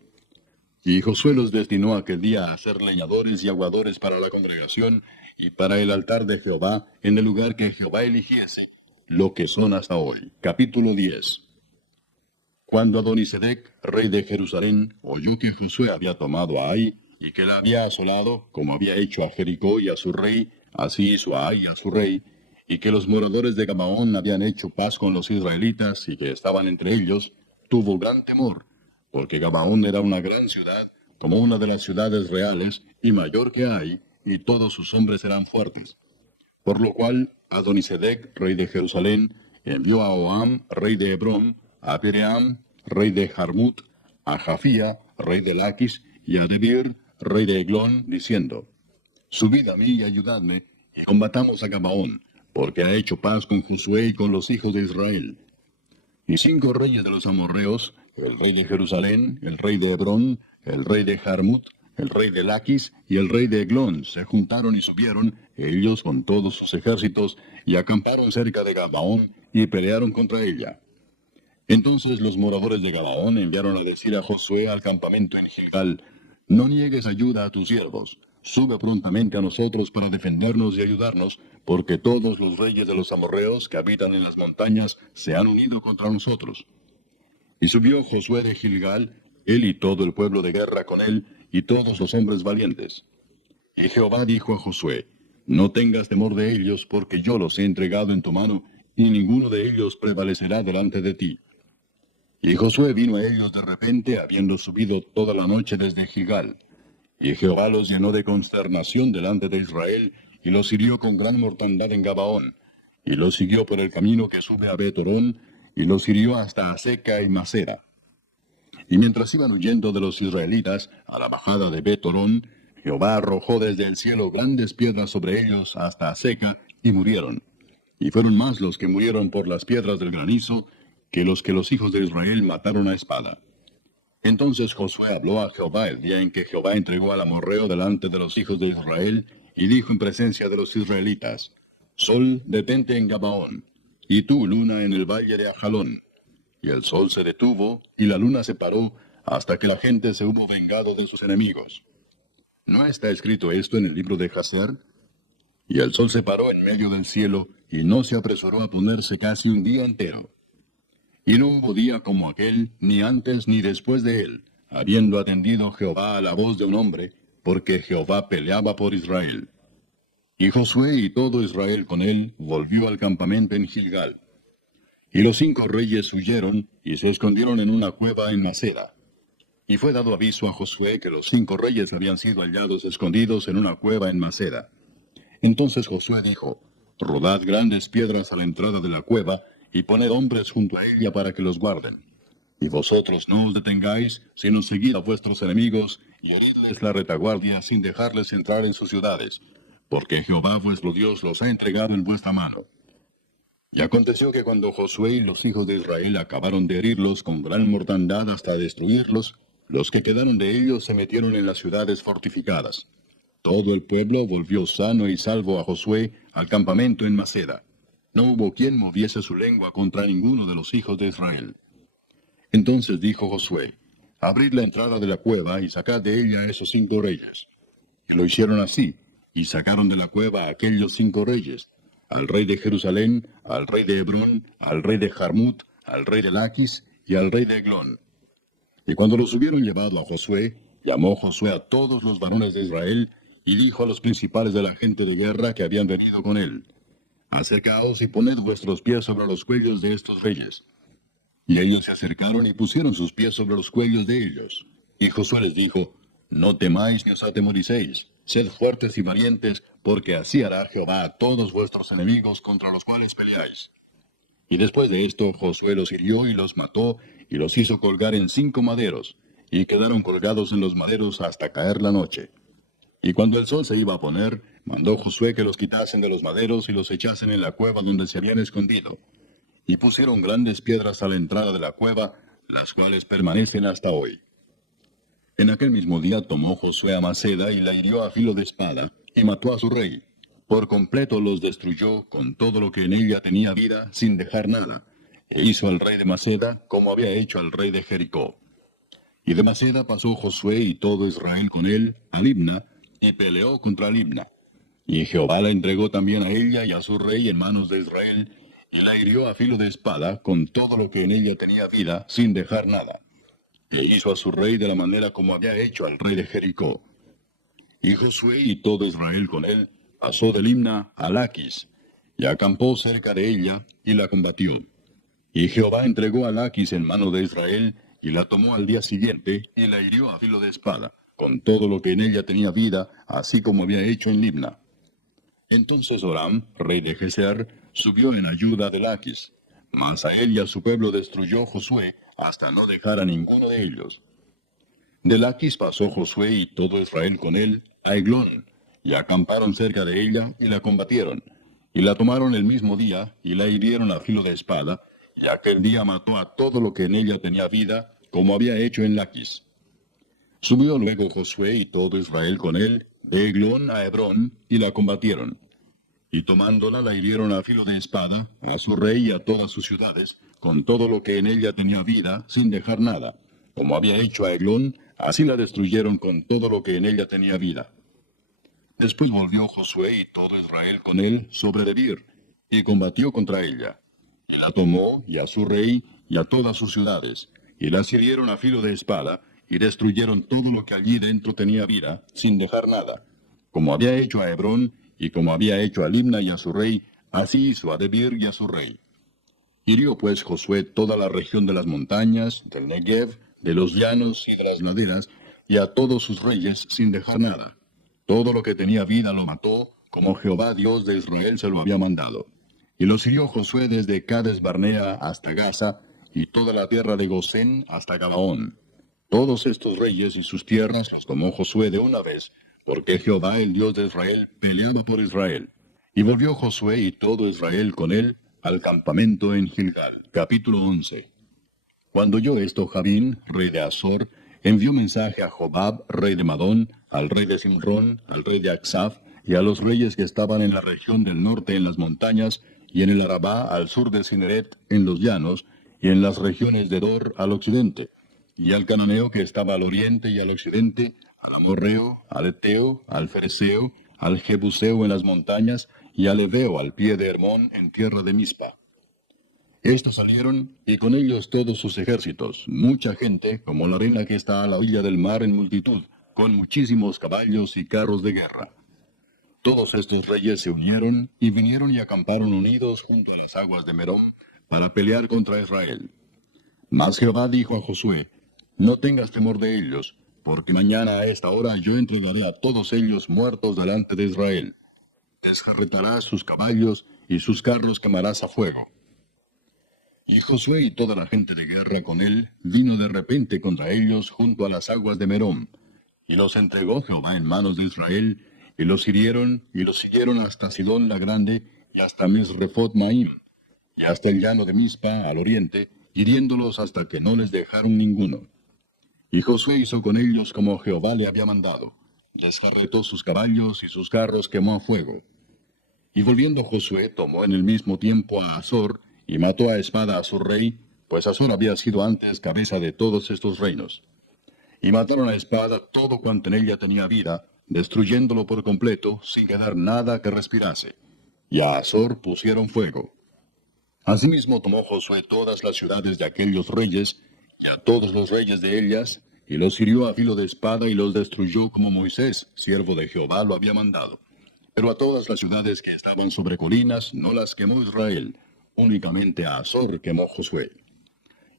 Y Josué los destinó aquel día a ser leñadores y aguadores para la congregación, y para el altar de Jehová, en el lugar que Jehová eligiese, lo que son hasta hoy. Capítulo 10. Cuando Adonisedec, rey de Jerusalén, oyó que Josué había tomado a Ai, y que la había asolado, como había hecho a Jericó y a su rey, así hizo a Ai y a su rey, y que los moradores de Gabaón habían hecho paz con los israelitas, y que estaban entre ellos, tuvo gran temor, porque Gabaón era una gran ciudad, como una de las ciudades reales, y mayor que Ai, y todos sus hombres eran fuertes. Por lo cual, Adonisedec, rey de Jerusalén, envió a Oam, rey de Hebrón, a Piream, rey de Jarmut, a Jafía, rey de Laquis, y a Debir, rey de Eglón, diciendo, subid a mí y ayudadme, y combatamos a Gabaón, porque ha hecho paz con Josué y con los hijos de Israel. Y 5 reyes de los amorreos, el rey de Jerusalén, el rey de Hebrón, el rey de Jarmut, el rey de Laquis y el rey de Eglón se juntaron y subieron, ellos con todos sus ejércitos, y acamparon cerca de Gabaón y pelearon contra ella. Entonces los moradores de Gabaón enviaron a decir a Josué al campamento en Gilgal, no niegues ayuda a tus siervos, sube prontamente a nosotros para defendernos y ayudarnos, porque todos los reyes de los amorreos que habitan en las montañas se han unido contra nosotros. Y subió Josué de Gilgal, él y todo el pueblo de guerra con él, y todos los hombres valientes. Y Jehová dijo a Josué, no tengas temor de ellos, porque yo los he entregado en tu mano, y ninguno de ellos prevalecerá delante de ti. Y Josué vino a ellos de repente, habiendo subido toda la noche desde Gilgal. Y Jehová los llenó de consternación delante de Israel, y los hirió con gran mortandad en Gabaón. Y los siguió por el camino que sube a Bet-Orón, y los hirió hasta Aseca y Maceda. Y mientras iban huyendo de los israelitas a la bajada de Bet-Orón, Jehová arrojó desde el cielo grandes piedras sobre ellos hasta Aseca, y murieron. Y fueron más los que murieron por las piedras del granizo, que los hijos de Israel mataron a espada. Entonces Josué habló a Jehová el día en que Jehová entregó al amorreo delante de los hijos de Israel, y dijo en presencia de los israelitas, Sol, detente en Gabaón, y tú, luna, en el valle de Ajalón. Y el sol se detuvo, y la luna se paró, hasta que la gente se hubo vengado de sus enemigos. ¿No está escrito esto en el libro de Jaser? Y el sol se paró en medio del cielo, y no se apresuró a ponerse casi un día entero. Y no hubo día como aquel, ni antes ni después de él, habiendo atendido Jehová a la voz de un hombre, porque Jehová peleaba por Israel. Y Josué y todo Israel con él volvió al campamento en Gilgal. Y los 5 reyes huyeron y se escondieron en una cueva en Maceda. Y fue dado aviso a Josué que los 5 reyes habían sido hallados escondidos en una cueva en Maceda. Entonces Josué dijo, rodad grandes piedras a la entrada de la cueva, y poned hombres junto a ella para que los guarden. Y vosotros no os detengáis, sino seguid a vuestros enemigos, y heridles la retaguardia sin dejarles entrar en sus ciudades, porque Jehová vuestro Dios los ha entregado en vuestra mano. Y aconteció que cuando Josué y los hijos de Israel acabaron de herirlos con gran mortandad hasta destruirlos, los que quedaron de ellos se metieron en las ciudades fortificadas. Todo el pueblo volvió sano y salvo a Josué al campamento en Maceda. No hubo quien moviese su lengua contra ninguno de los hijos de Israel. Entonces dijo Josué, abrid la entrada de la cueva y sacad de ella a esos 5 reyes. Y lo hicieron así, y sacaron de la cueva a aquellos 5 reyes, al rey de Jerusalén, al rey de Hebrón, al rey de Jarmut, al rey de Laquis y al rey de Eglón. Y cuando los hubieron llevado a Josué, llamó Josué a todos los varones de Israel, y dijo a los principales de la gente de guerra que habían venido con él, acercaos y poned vuestros pies sobre los cuellos de estos reyes. Y ellos se acercaron y pusieron sus pies sobre los cuellos de ellos. Y Josué les dijo, no temáis ni os atemoricéis, Sed fuertes y valientes, porque así hará Jehová a todos vuestros enemigos contra los cuales peleáis. Y después de esto Josué los hirió y los mató, y los hizo colgar en 5 maderos, y quedaron colgados en los maderos hasta caer la noche. Y cuando el sol se iba a poner, mandó Josué que los quitasen de los maderos y los echasen en la cueva donde se habían escondido. Y pusieron grandes piedras a la entrada de la cueva, las cuales permanecen hasta hoy. En aquel mismo día tomó Josué a Maceda y la hirió a filo de espada, y mató a su rey. Por completo los destruyó con todo lo que en ella tenía vida, sin dejar nada. E hizo al rey de Maceda como había hecho al rey de Jericó. Y de Maceda pasó Josué y todo Israel con él a Libna, y peleó contra Libna. Y Jehová la entregó también a ella y a su rey en manos de Israel, y la hirió a filo de espada con todo lo que en ella tenía vida, sin dejar nada. E hizo a su rey de la manera como había hecho al rey de Jericó. Y Josué y todo Israel con él pasó de Limna a Laquis, y acampó cerca de ella, y la combatió. Y Jehová entregó a Laquis en mano de Israel, y la tomó al día siguiente, y la hirió a filo de espada, con todo lo que en ella tenía vida, así como había hecho en Libna. Entonces Horam, rey de Geser, subió en ayuda de Laquis, mas a él y a su pueblo destruyó Josué, hasta no dejar a ninguno de ellos. De Laquis pasó Josué y todo Israel con él a Eglón, y acamparon cerca de ella, y la combatieron. Y la tomaron el mismo día, y la hirieron a filo de espada, y aquel día mató a todo lo que en ella tenía vida, como había hecho en Laquis. Subió luego Josué y todo Israel con él, de Eglón a Hebrón, y la combatieron. Y tomándola la hirieron a filo de espada, a su rey y a todas sus ciudades, con todo lo que en ella tenía vida, sin dejar nada. Como había hecho a Eglón, así la destruyeron con todo lo que en ella tenía vida. Después volvió Josué y todo Israel con él sobre Debir, y combatió contra ella. Y la tomó, y a su rey, y a todas sus ciudades, y las hirieron a filo de espada, y destruyeron todo lo que allí dentro tenía vida, sin dejar nada. Como había hecho a Hebrón, y como había hecho a Libna y a su rey, así hizo a Debir y a su rey. Hirió pues Josué toda la región de las montañas, del Negev, de los llanos y de las laderas, y a todos sus reyes, sin dejar nada. Todo lo que tenía vida lo mató, como Jehová Dios de Israel se lo había mandado. Y los hirió Josué desde Cades Barnea hasta Gaza, y toda la tierra de Gosén hasta Gabaón. Todos estos reyes y sus tierras los tomó Josué de una vez, porque Jehová el Dios de Israel peleaba por Israel. Y volvió Josué y todo Israel con él al campamento en Gilgal. Capítulo 11. Cuando oyó esto Jabín, rey de Azor, envió mensaje a Jobab, rey de Madón, al rey de Simrón, al rey de Aksaf, y a los reyes que estaban en la región del norte en las montañas, y en el Arabá al sur de Cineret en los llanos, y en las regiones de Dor al occidente, y al cananeo que estaba al oriente y al occidente, al amorreo, al eteo, al fereceo, al jebuseo en las montañas, y al heveo al pie de Hermón en tierra de Mispa. Estos salieron, y con ellos todos sus ejércitos, mucha gente, como la arena que está a la orilla del mar en multitud, con muchísimos caballos y carros de guerra. Todos estos reyes se unieron, y vinieron y acamparon unidos junto a las aguas de Merón, para pelear contra Israel. Mas Jehová dijo a Josué, no tengas temor de ellos, porque mañana a esta hora yo entregaré a todos ellos muertos delante de Israel. Desjarretarás sus caballos, y sus carros quemarás a fuego. Y Josué y toda la gente de guerra con él vino de repente contra ellos junto a las aguas de Merón, y los entregó Jehová en manos de Israel, y los hirieron, y los siguieron hasta Sidón la grande, y hasta Misrefot Maim, y hasta el llano de Mispa al oriente, hiriéndolos hasta que no les dejaron ninguno. Y Josué hizo con ellos como Jehová le había mandado, desjarretó sus caballos y sus carros quemó a fuego. Y volviendo Josué tomó en el mismo tiempo a Azor, y mató a espada a su rey, pues Azor había sido antes cabeza de todos estos reinos. Y mataron a espada todo cuanto en ella tenía vida, destruyéndolo por completo, sin quedar nada que respirase. Y a Azor pusieron fuego. Asimismo tomó Josué todas las ciudades de aquellos reyes, y a todos los reyes de ellas, y los hirió a filo de espada y los destruyó como Moisés, siervo de Jehová, lo había mandado. Pero a todas las ciudades que estaban sobre colinas no las quemó Israel, únicamente a Azor quemó Josué.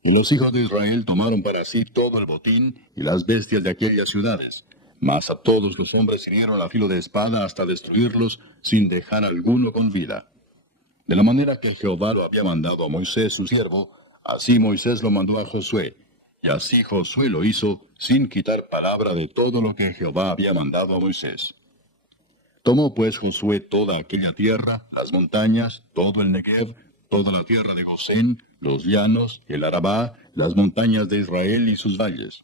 Y los hijos de Israel tomaron para sí todo el botín y las bestias de aquellas ciudades, Mas a todos los hombres hirieron a filo de espada hasta destruirlos, sin dejar alguno con vida. De la manera que Jehová lo había mandado a Moisés su siervo, así Moisés lo mandó a Josué. Y así Josué lo hizo, sin quitar palabra de todo lo que Jehová había mandado a Moisés. Tomó pues Josué toda aquella tierra, las montañas, todo el Negev, toda la tierra de Gosén, los llanos, el Arabá, las montañas de Israel y sus valles.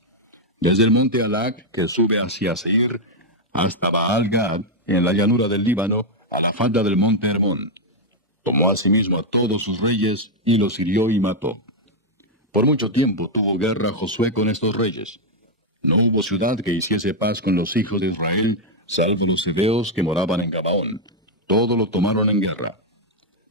Desde el monte Alac, que sube hacia Seir, hasta Baal-Gad, en la llanura del Líbano, a la falda del monte Hermón. Tomó asimismo a todos sus reyes, y los hirió y mató. Por mucho tiempo tuvo guerra Josué con estos reyes. No hubo ciudad que hiciese paz con los hijos de Israel, salvo los heveos que moraban en Gabaón. Todo lo tomaron en guerra.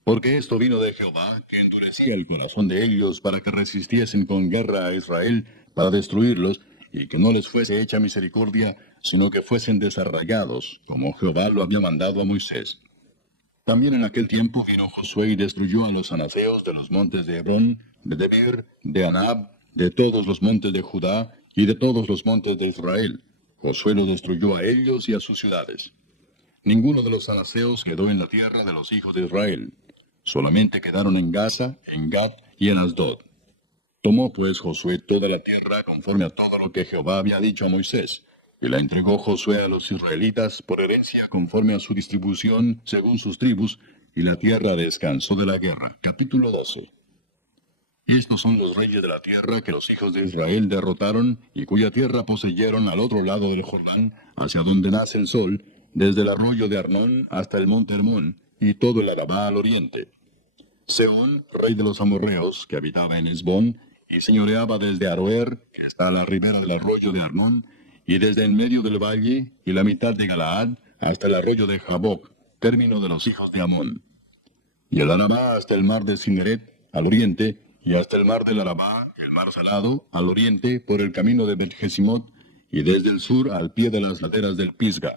Porque esto vino de Jehová, que endurecía el corazón de ellos para que resistiesen con guerra a Israel, para destruirlos, y que no les fuese hecha misericordia, sino que fuesen desarraigados, como Jehová lo había mandado a Moisés. También en aquel tiempo vino Josué y destruyó a los anaseos de los montes de Hebrón, de Debir, de Anab, de todos los montes de Judá, y de todos los montes de Israel. Josué los destruyó a ellos y a sus ciudades. Ninguno de los anaseos quedó en la tierra de los hijos de Israel. Solamente quedaron en Gaza, en Gat y en Asdod. Tomó pues Josué toda la tierra conforme a todo lo que Jehová había dicho a Moisés, y la entregó Josué a los israelitas por herencia conforme a su distribución según sus tribus, y la tierra descansó de la guerra. Capítulo 12. Estos son los reyes de la tierra que los hijos de Israel derrotaron, y cuya tierra poseyeron al otro lado del Jordán, hacia donde nace el sol, desde el arroyo de Arnón hasta el monte Hermón, y todo el Arabá al oriente. Sehón, rey de los amorreos, que habitaba en Hesbón, y señoreaba desde Aroer, que está a la ribera del arroyo de Arnón, y desde el medio del valle, y la mitad de Galaad, hasta el arroyo de Jaboc, término de los hijos de Amón. Y el Arabá hasta el mar de Cineret, al oriente, y hasta el mar del Arabá, el mar salado, al oriente, por el camino de Bet-Jesimot, y desde el sur al pie de las laderas del Pisga.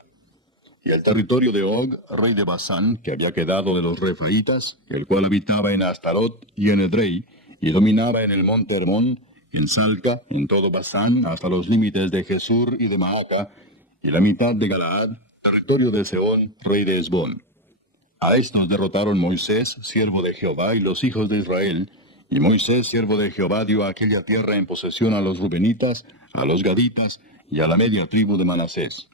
Y el territorio de Og, rey de Basán, que había quedado de los Refaitas, el cual habitaba en Astarot y en Edrei, y dominaba en el monte Hermón, en Salca, en todo Basán, hasta los límites de Jesur y de Maaca, y la mitad de Galaad, territorio de Sehón, rey de Hesbón. A estos derrotaron Moisés, siervo de Jehová, y los hijos de Israel, y Moisés, siervo de Jehová, dio aquella tierra en posesión a los Rubenitas, a los Gaditas, y a la media tribu de Manasés.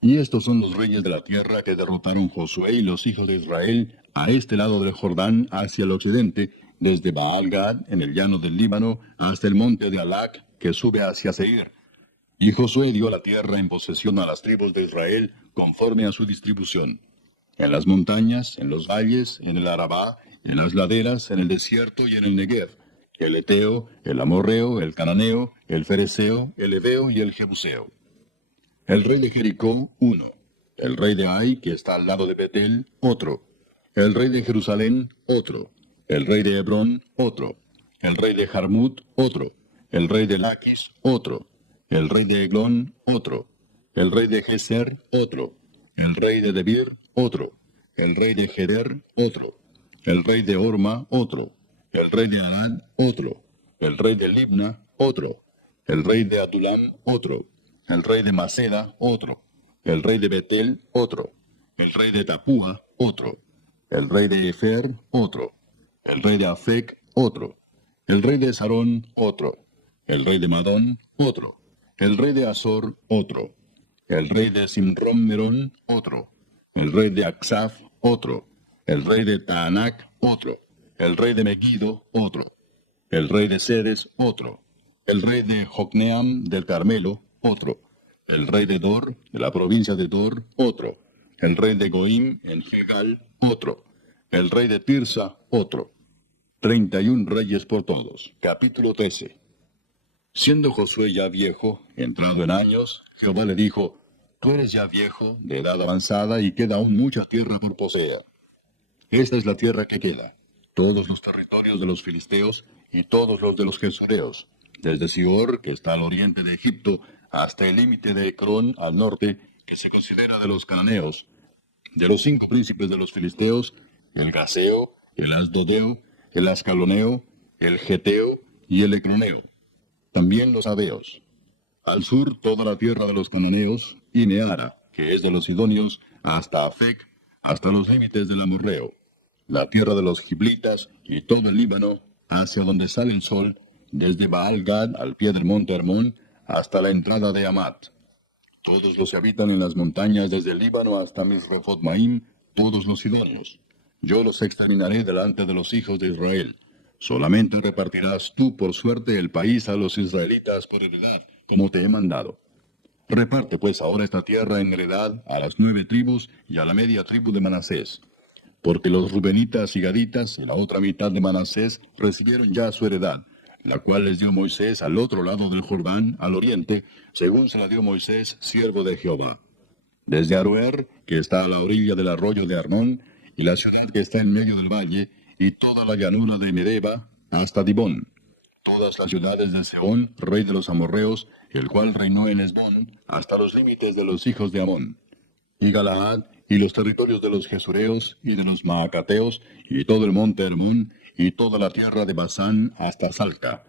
Y estos son los reyes de la tierra que derrotaron Josué y los hijos de Israel a este lado del Jordán hacia el occidente, desde Baal-Gad, en el llano del Líbano, hasta el monte de Alac, que sube hacia Seir. Y Josué dio la tierra en posesión a las tribus de Israel, conforme a su distribución. En las montañas, en los valles, en el Arabá, en las laderas, en el desierto y en el Negev, el Eteo, el Amorreo, el Cananeo, el Fereceo, el Heveo y el Jebuseo. El rey de Jericó, uno. El rey de Ai, que está al lado de Betel, otro. El rey de Jerusalén, otro. El rey de Hebrón, otro. El rey de Jarmut, otro. El rey de Laquis, otro. El rey de Eglón, otro. El rey de Geser, otro. El rey de Debir, otro. El rey de Geder, otro. El rey de Orma, otro. El rey de Arad, otro. El rey de Libna, otro. El rey de Adulam, otro. El rey de Maceda, otro. El rey de Betel, otro. El rey de Tapúa, otro. El rey de Efer, otro. El rey de Afec, otro. El rey de Sarón, otro. El rey de Madón, otro. El rey de Azor, otro. El rey de Simrom-Merón, otro. El rey de Aksaf, otro. El rey de Taanac, otro. El rey de Megiddo, otro. El rey de Sedes, otro. El rey de Jocneam del Carmelo, otro. El rey de Dor, de la provincia de Dor, otro. El rey de Goim, en Gilgal, otro. El rey de Tirsa, otro. 31 reyes por todos. Capítulo 13. Siendo Josué ya viejo, entrado en años, Jehová le dijo: Tú eres ya viejo, de edad avanzada, y queda aún mucha tierra por poseer. Esta es la tierra que queda: todos los territorios de los filisteos, y todos los de los gesureos, desde Sior, que está al oriente de Egipto, hasta el límite de Ecrón al norte, que se considera de los cananeos, de los 5 príncipes de los filisteos, el Gaseo, el Asdodeo, el Ascaloneo, el Geteo y el Ecroneo, también los Abeos. Al sur toda la tierra de los cananeos, y Neara, que es de los sidonios, hasta Afec, hasta los límites del amorreo. La tierra de los giblitas y todo el Líbano, hacia donde sale el sol, desde Baal-Gad al pie del monte Hermón, hasta la entrada de Amat. Todos los que habitan en las montañas desde el Líbano hasta Misrefot-Maim, todos los sidonios. Yo los exterminaré delante de los hijos de Israel. Solamente repartirás tú por suerte el país a los israelitas por heredad, como te he mandado. Reparte pues ahora esta tierra en heredad a las 9 tribus y a la media tribu de Manasés. Porque los rubenitas y gaditas y la otra mitad de Manasés recibieron ya su heredad, la cual les dio Moisés al otro lado del Jordán, al oriente, según se la dio Moisés, siervo de Jehová. Desde Aroer, que está a la orilla del arroyo de Arnón, y la ciudad que está en medio del valle, y toda la llanura de Medeba, hasta Dibón. Todas las ciudades de Sehón, rey de los amorreos, el cual reinó en Hesbón, hasta los límites de los hijos de Amón. Y Galaad, y los territorios de los Gesureos, y de los Maacateos, y todo el monte Hermón, y toda la tierra de Basán, hasta Salca.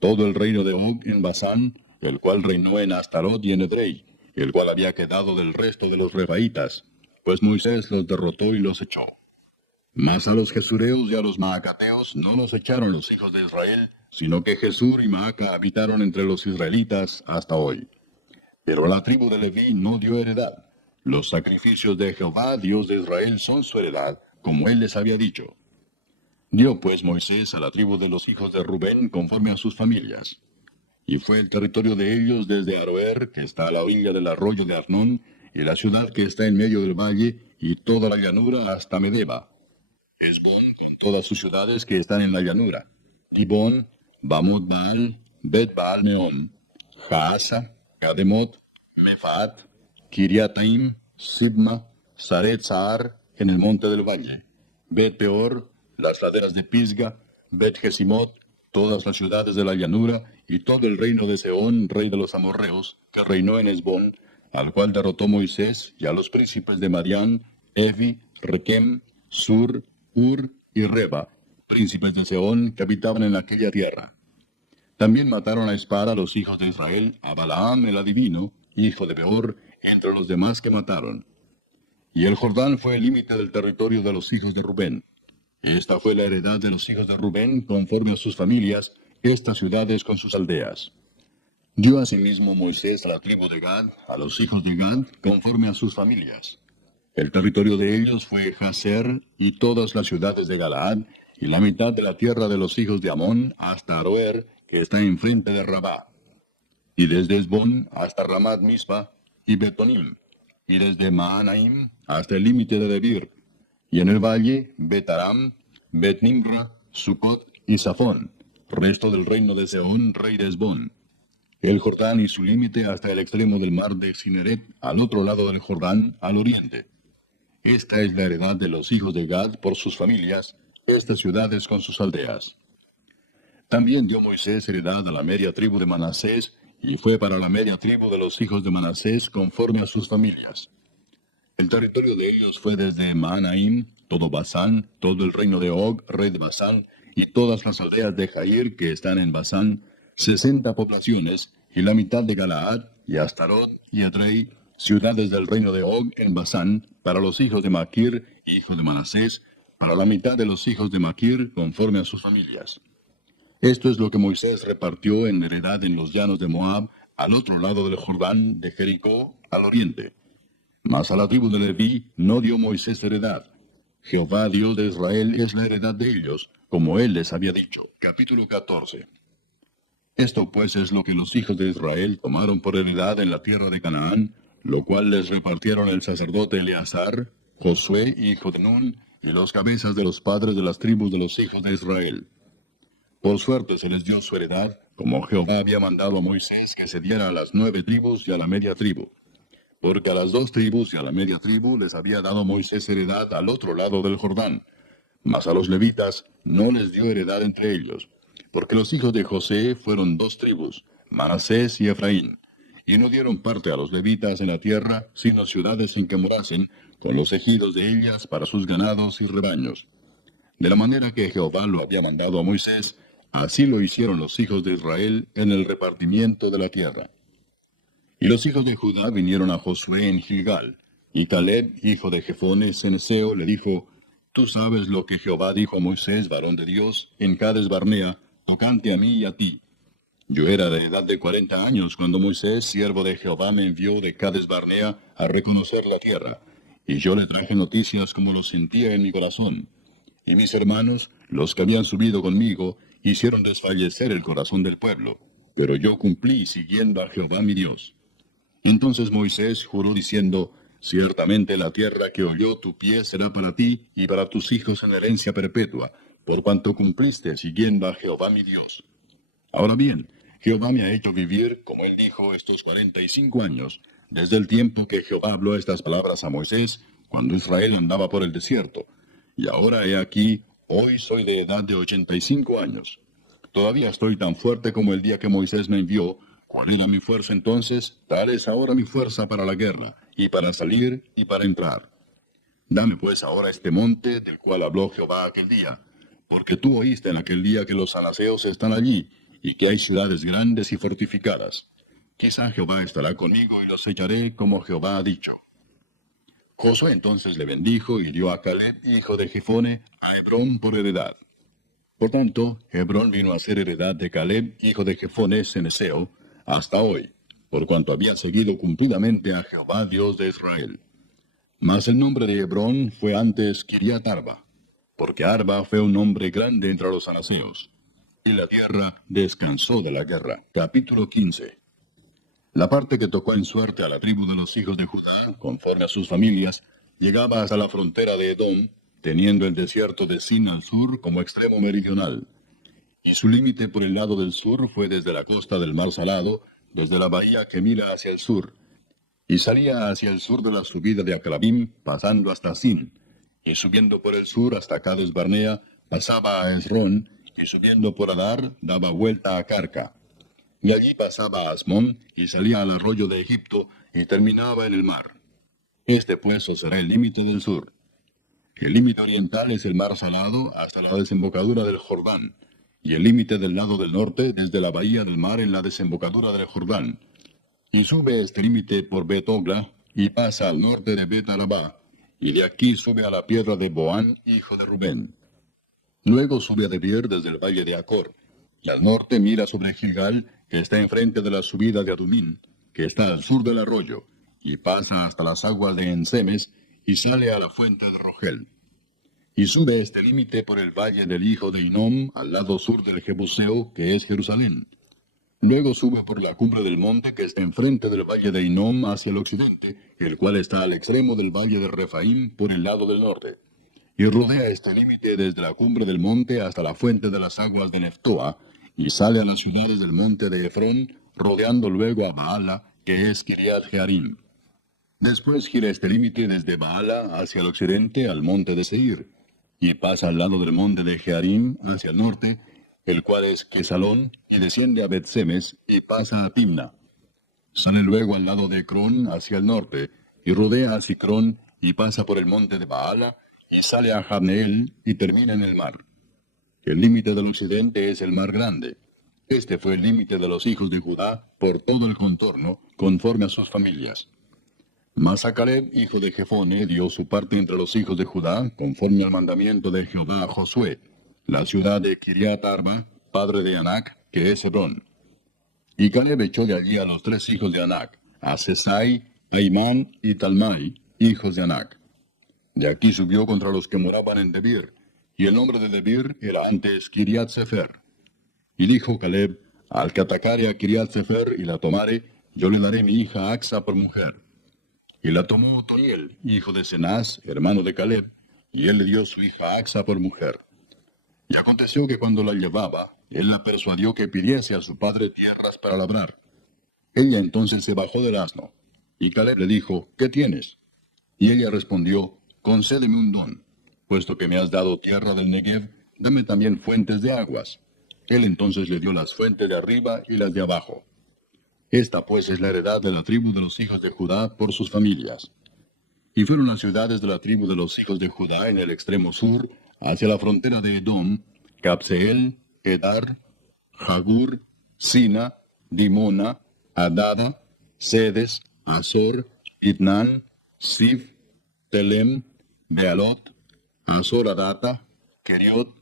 Todo el reino de Og en Basán, el cual reinó en Astarot y en Edrei, el cual había quedado del resto de los Refaítas, pues Moisés los derrotó y los echó. Mas a los Gesureos y a los Maacateos no los echaron los hijos de Israel, sino que Jesur y Maaca habitaron entre los israelitas hasta hoy. Pero la tribu de Leví no dio heredad. Los sacrificios de Jehová, Dios de Israel, son su heredad, como él les había dicho. Dio pues Moisés a la tribu de los hijos de Rubén conforme a sus familias. Y fue el territorio de ellos desde Aroer, que está a la orilla del arroyo de Arnón, y la ciudad que está en medio del valle, y toda la llanura hasta Medeba. Hesbón, con todas sus ciudades que están en la llanura. Dibón, Bamot Baal, Bet Baal Meom, Jaasa, Kademot, Mefaat, Kiriataim, Sibma, Saret Sahar, en el monte del valle. Bet Peor, las laderas de Pisga, Bet Gesimot, todas las ciudades de la llanura, y todo el reino de Sehón, rey de los amorreos, que reinó en Hesbón, al cual derrotó Moisés, y a los príncipes de Madián, Evi, Requem, Sur, Ur y Reba, príncipes de Sehón, que habitaban en aquella tierra. También mataron a espada a los hijos de Israel, a Balaam el adivino, hijo de Beor, entre los demás que mataron. Y el Jordán fue el límite del territorio de los hijos de Rubén. Esta fue la heredad de los hijos de Rubén, conforme a sus familias, estas ciudades con sus aldeas. Dio asimismo Moisés a la tribu de Gad, a los hijos de Gad, conforme a sus familias. El territorio de ellos fue Jazer y todas las ciudades de Galaad, y la mitad de la tierra de los hijos de Amón hasta Aroer, que está enfrente de Rabá. Y desde Hesbón hasta Ramat Mispa y Betonim, y desde Maanaim hasta el límite de Debir, y en el valle Betaram, Bet-Nimra, Sucot y Safón, resto del reino de Sehón, rey de Hesbón. El Jordán y su límite hasta el extremo del mar de Cineret, al otro lado del Jordán, al oriente. Esta es la heredad de los hijos de Gad por sus familias, estas ciudades con sus aldeas. También dio Moisés heredad a la media tribu de Manasés, y fue para la media tribu de los hijos de Manasés conforme a sus familias. El territorio de ellos fue desde Maanaim, todo Basán, todo el reino de Og, rey de Basán, y todas las aldeas de Jair que están en Basán, 60 poblaciones, y la mitad de Galaad, y Astarot, y Edrei, ciudades del reino de Og en Basán, para los hijos de Maquir, hijo de Manasés, para la mitad de los hijos de Maquir, conforme a sus familias. Esto es lo que Moisés repartió en heredad en los llanos de Moab, al otro lado del Jordán, de Jericó, al oriente. Mas a la tribu de Leví no dio Moisés heredad. Jehová, Dios de Israel, es la heredad de ellos, como él les había dicho. Capítulo 14. Esto pues es lo que los hijos de Israel tomaron por heredad en la tierra de Canaán, lo cual les repartieron el sacerdote Eleazar, Josué, hijo de Nun, y los cabezas de los padres de las tribus de los hijos de Israel. Por suerte se les dio su heredad, como Jehová había mandado a Moisés que se diera a las 9 tribus y a la media tribu. Porque a las 2 tribus y a la media tribu les había dado Moisés heredad al otro lado del Jordán. Mas a los levitas no les dio heredad entre ellos, porque los hijos de José fueron 2 tribus, Manasés y Efraín, y no dieron parte a los levitas en la tierra, sino ciudades en que morasen, con los ejidos de ellas para sus ganados y rebaños. De la manera que Jehová lo había mandado a Moisés, así lo hicieron los hijos de Israel en el repartimiento de la tierra. Y los hijos de Judá vinieron a Josué en Gilgal. Y Caleb, hijo de Jefone ceneseo, le dijo, Tú sabes lo que Jehová dijo a Moisés, varón de Dios, en Cades Barnea, tocante a mí y a ti. Yo era de edad de 40 años cuando Moisés, siervo de Jehová, me envió de Cades Barnea a reconocer la tierra. Y yo le traje noticias como lo sentía en mi corazón. Y mis hermanos, los que habían subido conmigo, hicieron desfallecer el corazón del pueblo. Pero yo cumplí siguiendo a Jehová mi Dios. Entonces Moisés juró diciendo, Ciertamente la tierra que oyó tu pie será para ti y para tus hijos en herencia perpetua, por cuanto cumpliste siguiendo a Jehová mi Dios. Ahora bien, Jehová me ha hecho vivir, como él dijo, estos 45 años, desde el tiempo que Jehová habló estas palabras a Moisés, cuando Israel andaba por el desierto. Y ahora he aquí, hoy soy de edad de 85 años. Todavía estoy tan fuerte como el día que Moisés me envió. ¿Cuál era mi fuerza entonces? Tal es ahora mi fuerza para la guerra, y para salir y para entrar. Dame pues ahora este monte del cual habló Jehová aquel día, porque tú oíste en aquel día que los anaseos están allí, y que hay ciudades grandes y fortificadas. Quizá Jehová estará conmigo y los echaré como Jehová ha dicho. Josué entonces le bendijo y dio a Caleb, hijo de Jefone, a Hebrón por heredad. Por tanto, Hebrón vino a ser heredad de Caleb, hijo de Jefone ceneseo, hasta hoy, por cuanto había seguido cumplidamente a Jehová Dios de Israel. Mas el nombre de Hebrón fue antes Kiriat Arba, porque Arba fue un hombre grande entre los anaseos. Y la tierra descansó de la guerra. Capítulo 15. La parte que tocó en suerte a la tribu de los hijos de Judá, conforme a sus familias, llegaba hasta la frontera de Edom, teniendo el desierto de Sin al sur como extremo meridional. Y su límite por el lado del sur fue desde la costa del mar Salado, desde la bahía que mira hacia el sur, y salía hacia el sur de la subida de Acrabim, pasando hasta Sin, y subiendo por el sur hasta Cades Barnea, pasaba a Esrón, y subiendo por Adar, daba vuelta a Carca. Y allí pasaba a Asmón, y salía al arroyo de Egipto, y terminaba en el mar. Este pues será el límite del sur. El límite oriental es el mar Salado hasta la desembocadura del Jordán, y el límite del lado del norte desde la bahía del mar en la desembocadura del Jordán. Y sube este límite por Bet-Ogla, y pasa al norte de Bet-Arabá, y de aquí sube a la piedra de Boán, hijo de Rubén. Luego sube a Debir desde el valle de Acor, y al norte mira sobre Gilgal, que está enfrente de la subida de Adumín, que está al sur del arroyo, y pasa hasta las aguas de Ensemes, y sale a la fuente de Rogel. Y sube este límite por el valle del hijo de Hinnom, al lado sur del Jebuseo, que es Jerusalén. Luego sube por la cumbre del monte que está enfrente del valle de Hinnom hacia el occidente, el cual está al extremo del valle de Refaim por el lado del norte. Y rodea este límite desde la cumbre del monte hasta la fuente de las aguas de Neftoa, y sale a las ciudades del monte de Efrón, rodeando luego a Baala, que es Kiriat Jearim. Después gira este límite desde Baala hacia el occidente al monte de Seir, y pasa al lado del monte de Jearim hacia el norte, el cual es Quesalón, y desciende a Bet-Semes, y pasa a Timna. Sale luego al lado de Ecrón hacia el norte, y rodea a Sicrón, y pasa por el monte de Baala, y sale a Jabneel, y termina en el mar. El límite del occidente es el mar grande. Este fue el límite de los hijos de Judá por todo el contorno, conforme a sus familias. Mas a Caleb, hijo de Jefone, dio su parte entre los hijos de Judá, conforme al mandamiento de Jehová a Josué, la ciudad de Kiriat Arba, padre de Anac, que es Hebrón. Y Caleb echó de allí a los 3 hijos de Anac, a Sesai, a Imán y Talmai, hijos de Anac. De aquí subió contra los que moraban en Debir, y el nombre de Debir era antes Kiriat Sefer. Y dijo Caleb, al que atacare a Kiriat Sefer y la tomare, yo le daré mi hija Axa por mujer. Y la tomó Otoniel, hijo de Cenaz, hermano de Caleb, y él le dio su hija Axa por mujer. Y aconteció que cuando la llevaba, él la persuadió que pidiese a su padre tierras para labrar. Ella entonces se bajó del asno, y Caleb le dijo, ¿qué tienes? Y ella respondió, concédeme un don, puesto que me has dado tierra del Negev, dame también fuentes de aguas. Él entonces le dio las fuentes de arriba y las de abajo. Esta pues es la heredad de la tribu de los hijos de Judá por sus familias. Y fueron las ciudades de la tribu de los hijos de Judá en el extremo sur, hacia la frontera de Edom, Capseel, Edar, Jagur, Sina, Dimona, Adada, Sedes, Azor, Itnan, Sif, Telem, Bealot, Azor Adata, Keriot,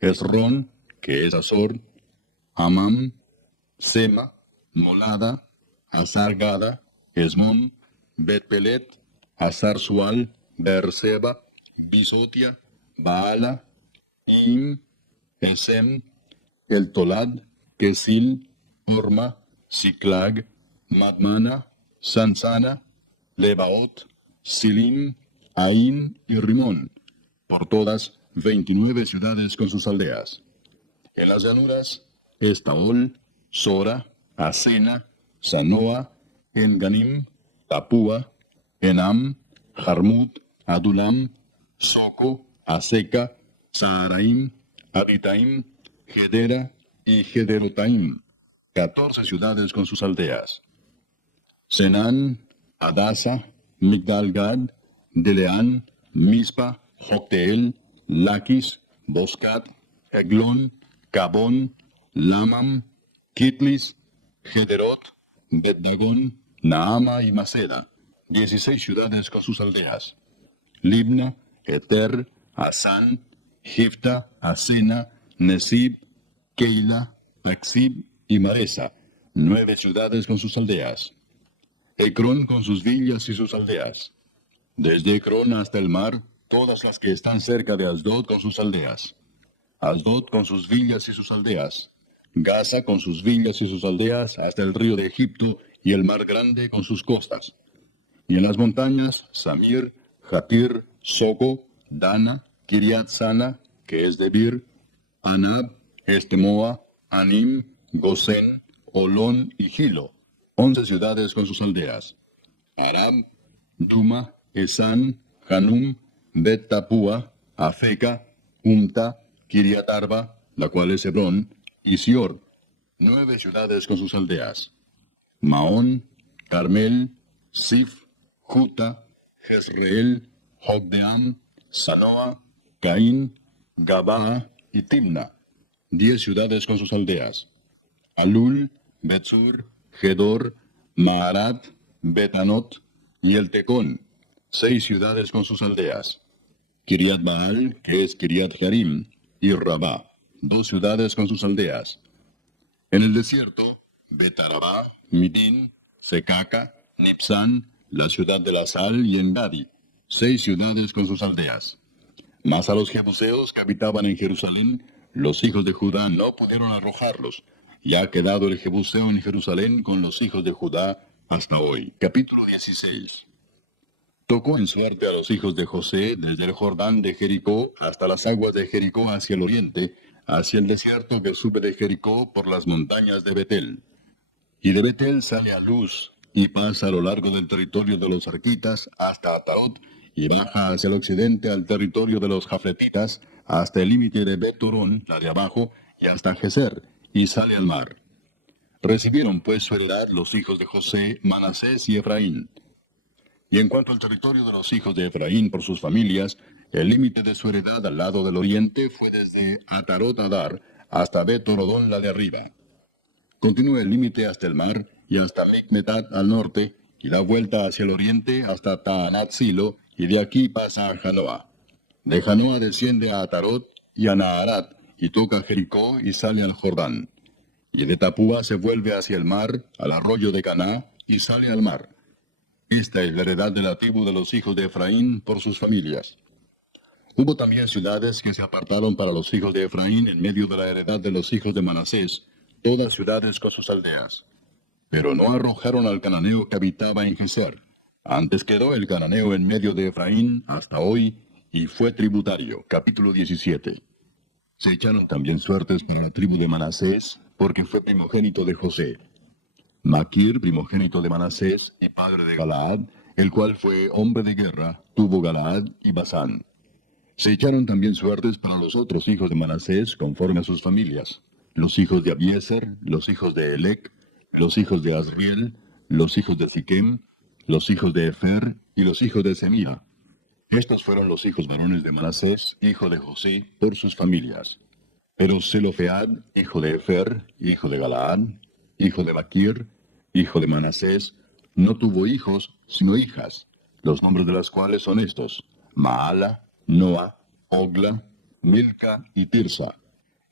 Esrón, que es Azor, Amam, Sema, Molada, Azar Gada, Esmón, Bet-Pelet, Azar Sual, Beerseba, Bisotia, Baala, Im, Esem, El Tolad, Kesil, Orma, Siklag, Madmana, Sansana, Lebaot, Silim, Ain y Rimón, por todas 29 ciudades con sus aldeas. En las llanuras, Estaol, Sora, Asena, Sanoa, Enganim, Tapúa, Enam, Jarmut, Adulam, Soco, Aseca, Saharaim, Aditaim, Gedera y Gederotaim, 14 ciudades con sus aldeas. Senán, Adasa, Migdal-Gad, Deleán, Mispa, Jocteel, Laquis, Boscat, Eglón, Cabón, Lamam, Kitlis, Gederot, Bet-Dagón, Naama y Maceda, 16 ciudades con sus aldeas. Libna, Eter, Asán, Gifta, Asena, Nesib, Keila, Taxib y Maresa, 9 ciudades con sus aldeas. Ecrón con sus villas y sus aldeas. Desde Ecrón hasta el mar, todas las que están cerca de Asdod con sus aldeas. Asdod con sus villas y sus aldeas. Gaza con sus villas y sus aldeas hasta el río de Egipto y el mar grande con sus costas. Y en las montañas, Samir, Jatir, Soco, Dana, Kiriat Sana, que es Debir, Anab, Estemoa, Anim, Gosén, Olón y Gilo, 11 ciudades con sus aldeas. Arab, Duma, Esan, Hanum, Bet Tapúa, Afeca, Umta, Kiriat Arba, la cual es Hebrón, y Sior, 9 ciudades con sus aldeas. Maón, Carmel, Sif, Juta, Jezreel, Jogdeam, Sanoa, Caín, Gabaa y Timna, 10 ciudades con sus aldeas. Alul, Betzur, Gedor, Maarat, Betanot y el Tecón, 6 ciudades con sus aldeas. Kiriat Baal, que es Kiriat Jearim, y Rabá, 2 ciudades con sus aldeas. En el desierto, Betarabá, Midín, Secaca, Nipsán, la ciudad de la sal y Engadi, 6 ciudades con sus aldeas. Mas a los jebuseos que habitaban en Jerusalén, los hijos de Judá no pudieron arrojarlos, y ha quedado el jebuseo en Jerusalén con los hijos de Judá hasta hoy. Capítulo 16. Tocó en suerte a los hijos de José desde el Jordán de Jericó hasta las aguas de Jericó hacia el oriente, hacia el desierto que sube de Jericó por las montañas de Betel. Y de Betel sale a Luz, y pasa a lo largo del territorio de los arquitas hasta Atarot, y baja hacia el occidente al territorio de los jafletitas, hasta el límite de Bet-Torón, la de abajo, y hasta Geser, y sale al mar. Recibieron pues su heredad los hijos de José, Manasés y Efraín. Y en cuanto al territorio de los hijos de Efraín por sus familias, el límite de su heredad al lado del oriente fue desde Atarot Adar hasta Bet-Torodón la de arriba. Continúa el límite hasta el mar y hasta Micmetat al norte, y da vuelta hacia el oriente hasta Taanat Silo, y de aquí pasa a Janoa. De Janoa desciende a Atarot y a Naharat, y toca Jericó y sale al Jordán. Y de Tapúa se vuelve hacia el mar, al arroyo de Caná, y sale al mar. Esta es la heredad de la tribu de los hijos de Efraín por sus familias. Hubo también ciudades que se apartaron para los hijos de Efraín en medio de la heredad de los hijos de Manasés, todas ciudades con sus aldeas. Pero no arrojaron al cananeo que habitaba en Geser. Antes quedó el cananeo en medio de Efraín hasta hoy, y fue tributario. Capítulo 17. Se echaron también suertes para la tribu de Manasés, porque fue primogénito de José. Maquir, primogénito de Manasés y padre de Galaad, el cual fue hombre de guerra, tuvo Galaad y Basán. Se echaron también suertes para los otros hijos de Manasés, conforme a sus familias: los hijos de Abiezer, los hijos de Elec, los hijos de Asriel, los hijos de Siquem, los hijos de Efer y los hijos de Semira. Estos fueron los hijos varones de Manasés, hijo de José, por sus familias. Pero Zelofead, hijo de Efer, hijo de Galaad, hijo de Maquir, hijo de Manasés, no tuvo hijos, sino hijas, los nombres de las cuales son estos: Maala, Noa, Ogla, Milca y Tirsa.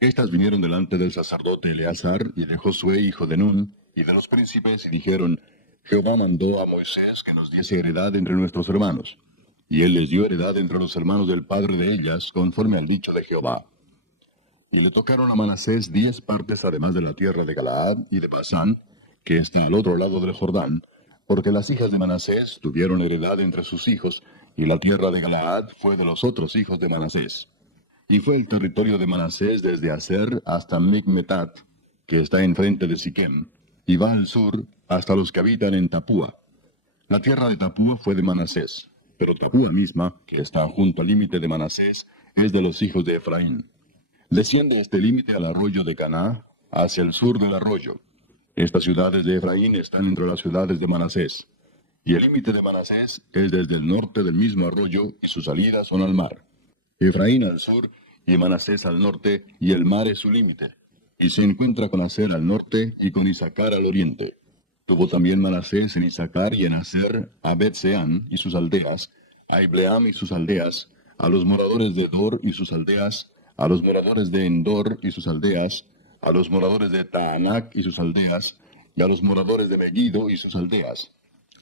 Estas vinieron delante del sacerdote Eleazar y de Josué, hijo de Nun, y de los príncipes, y dijeron: Jehová mandó a Moisés que nos diese heredad entre nuestros hermanos. Y él les dio heredad entre los hermanos del padre de ellas, conforme al dicho de Jehová. Y le tocaron a Manasés 10 partes, además de la tierra de Galaad y de Basán, que está al otro lado del Jordán, porque las hijas de Manasés tuvieron heredad entre sus hijos, y la tierra de Galaad fue de los otros hijos de Manasés. Y fue el territorio de Manasés desde Aser hasta Micmetat, que está enfrente de Siquem, y va al sur hasta los que habitan en Tapúa. La tierra de Tapúa fue de Manasés, pero Tapúa misma, que está junto al límite de Manasés, es de los hijos de Efraín. Desciende este límite al arroyo de Caná, hacia el sur del arroyo. Estas ciudades de Efraín están entre las ciudades de Manasés. Y el límite de Manasés es desde el norte del mismo arroyo, y sus salidas son al mar. Efraín al sur, y Manasés al norte, y el mar es su límite. Y se encuentra con Aser al norte, y con Isacar al oriente. Tuvo también Manasés en Isacar y en Aser a Bet-Seán y sus aldeas, a Ibleam y sus aldeas, a los moradores de Dor y sus aldeas, a los moradores de Endor y sus aldeas, a los moradores de Taanac y sus aldeas, y a los moradores de Megiddo y sus aldeas.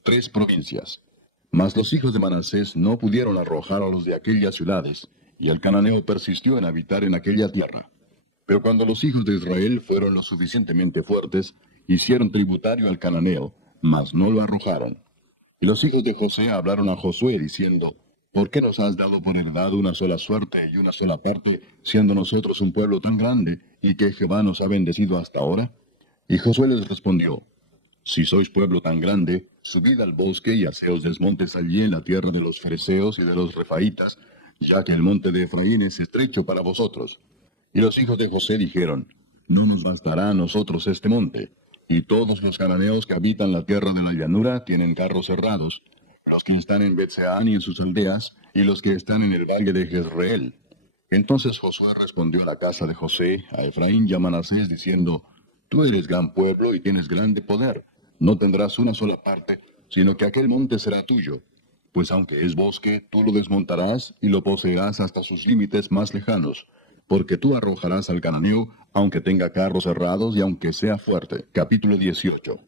3 provincias. Mas los hijos de Manasés no pudieron arrojar a los de aquellas ciudades, y el cananeo persistió en habitar en aquella tierra. Pero cuando los hijos de Israel fueron lo suficientemente fuertes, hicieron tributario al cananeo, mas no lo arrojaron. Y los hijos de José hablaron a Josué, diciendo: ¿Por qué nos has dado por heredad una sola suerte y una sola parte, siendo nosotros un pueblo tan grande, y que Jehová nos ha bendecido hasta ahora? Y Josué les respondió: Si sois pueblo tan grande, subid al bosque y haceos desmontes allí en la tierra de los fereceos y de los refaitas, ya que el monte de Efraín es estrecho para vosotros. Y los hijos de José dijeron: No nos bastará a nosotros este monte. Y todos los cananeos que habitan la tierra de la llanura tienen carros cerrados, los que están en Bet-Seán y en sus aldeas, y los que están en el valle de Jezreel. Entonces Josué respondió a la casa de José, a Efraín y a Manasés, diciendo: Tú eres gran pueblo y tienes grande poder. No tendrás una sola parte, sino que aquel monte será tuyo. Pues aunque es bosque, tú lo desmontarás y lo poseerás hasta sus límites más lejanos, porque tú arrojarás al cananeo, aunque tenga carros cerrados y aunque sea fuerte. Capítulo 18.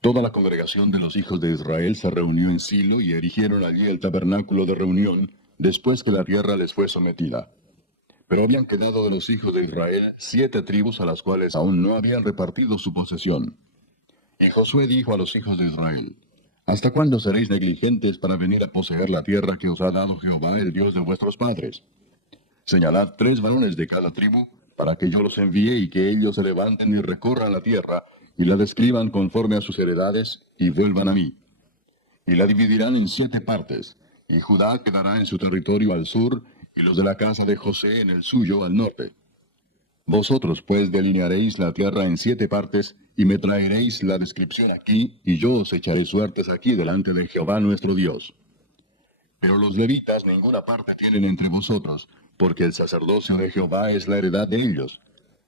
Toda la congregación de los hijos de Israel se reunió en Silo y erigieron allí el tabernáculo de reunión, después que la tierra les fue sometida. Pero habían quedado de los hijos de Israel 7 tribus a las cuales aún no habían repartido su posesión. Y Josué dijo a los hijos de Israel: ¿Hasta cuándo seréis negligentes para venir a poseer la tierra que os ha dado Jehová, el Dios de vuestros padres? Señalad 3 varones de cada tribu, para que yo los envíe y que ellos se levanten y recorran la tierra, y la describan conforme a sus heredades, y vuelvan a mí. Y la dividirán en 7 partes, y Judá quedará en su territorio al sur, y los de la casa de José en el suyo al norte. Vosotros pues delinearéis la tierra en 7 partes, y me traeréis la descripción aquí, y yo os echaré suertes aquí delante de Jehová nuestro Dios. Pero los levitas ninguna parte tienen entre vosotros, porque el sacerdocio de Jehová es la heredad de ellos.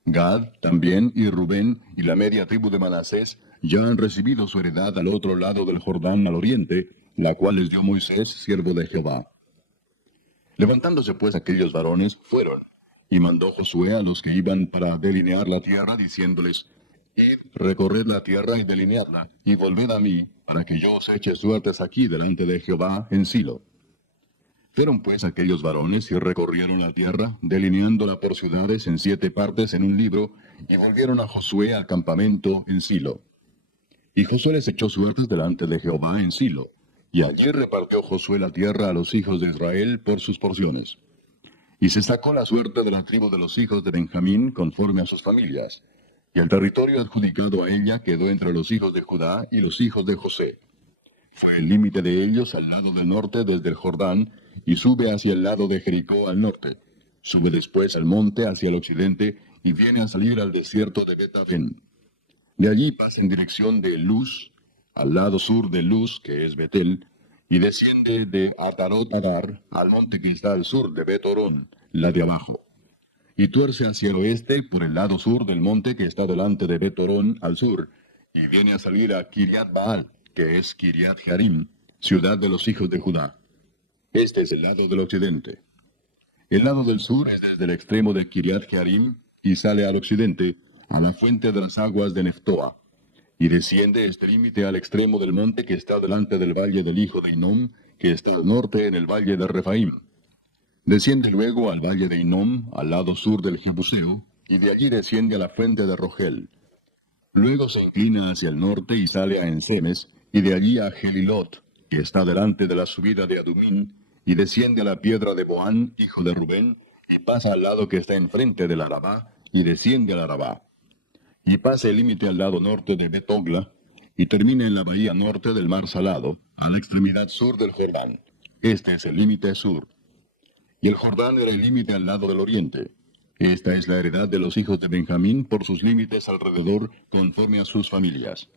Gad también y Rubén y la media tribu de Manasés ya han recibido su heredad al otro lado del Jordán al oriente, la cual les dio Moisés, siervo de Jehová. Levantándose pues aquellos varones, fueron, y mandó Josué a los que iban para delinear la tierra, diciéndoles: Id, recorred la tierra y delineadla, y volved a mí, para que yo os eche suertes aquí delante de Jehová en Silo. Fueron pues aquellos varones y recorrieron la tierra, delineándola por ciudades en 7 partes en un libro, y volvieron a Josué al campamento en Silo. Y Josué les echó suertes delante de Jehová en Silo, y allí repartió Josué la tierra a los hijos de Israel por sus porciones. Y se sacó la suerte de la tribu de los hijos de Benjamín conforme a sus familias, y el territorio adjudicado a ella quedó entre los hijos de Judá y los hijos de José. Fue el límite de ellos al lado del norte desde el Jordán, y sube hacia el lado de Jericó al norte. Sube después al monte hacia el occidente, y viene a salir al desierto de Bet-Aven. De allí pasa en dirección de Luz, al lado sur de Luz, que es Betel, y desciende de Atarot-Adar al monte que está al sur de Bet-Orón, la de abajo. Y tuerce hacia el oeste por el lado sur del monte que está delante de Bet-Orón al sur, y viene a salir a Kiriat Baal, que es Kiriat Jearim, ciudad de los hijos de Judá. Este es el lado del occidente. El lado del sur es desde el extremo de Kiriat Jearim y sale al occidente, a la fuente de las aguas de Neftoa, y desciende este límite al extremo del monte que está delante del valle del hijo de Hinnom, que está al norte en el valle de Refaim. Desciende luego al valle de Hinnom, al lado sur del Jebuseo, y de allí desciende a la fuente de Rogel. Luego se inclina hacia el norte y sale a Ensemes, y de allí a Gelilot, que está delante de la subida de Adumín, y desciende a la piedra de Boán, hijo de Rubén, y pasa al lado que está enfrente del Arabá, y desciende al Arabá. Y pasa el límite al lado norte de Bet-Ogla, y termina en la bahía norte del mar Salado, a la extremidad sur del Jordán. Este es el límite sur. Y el Jordán era el límite al lado del oriente. Esta es la heredad de los hijos de Benjamín por sus límites alrededor, conforme a sus familias.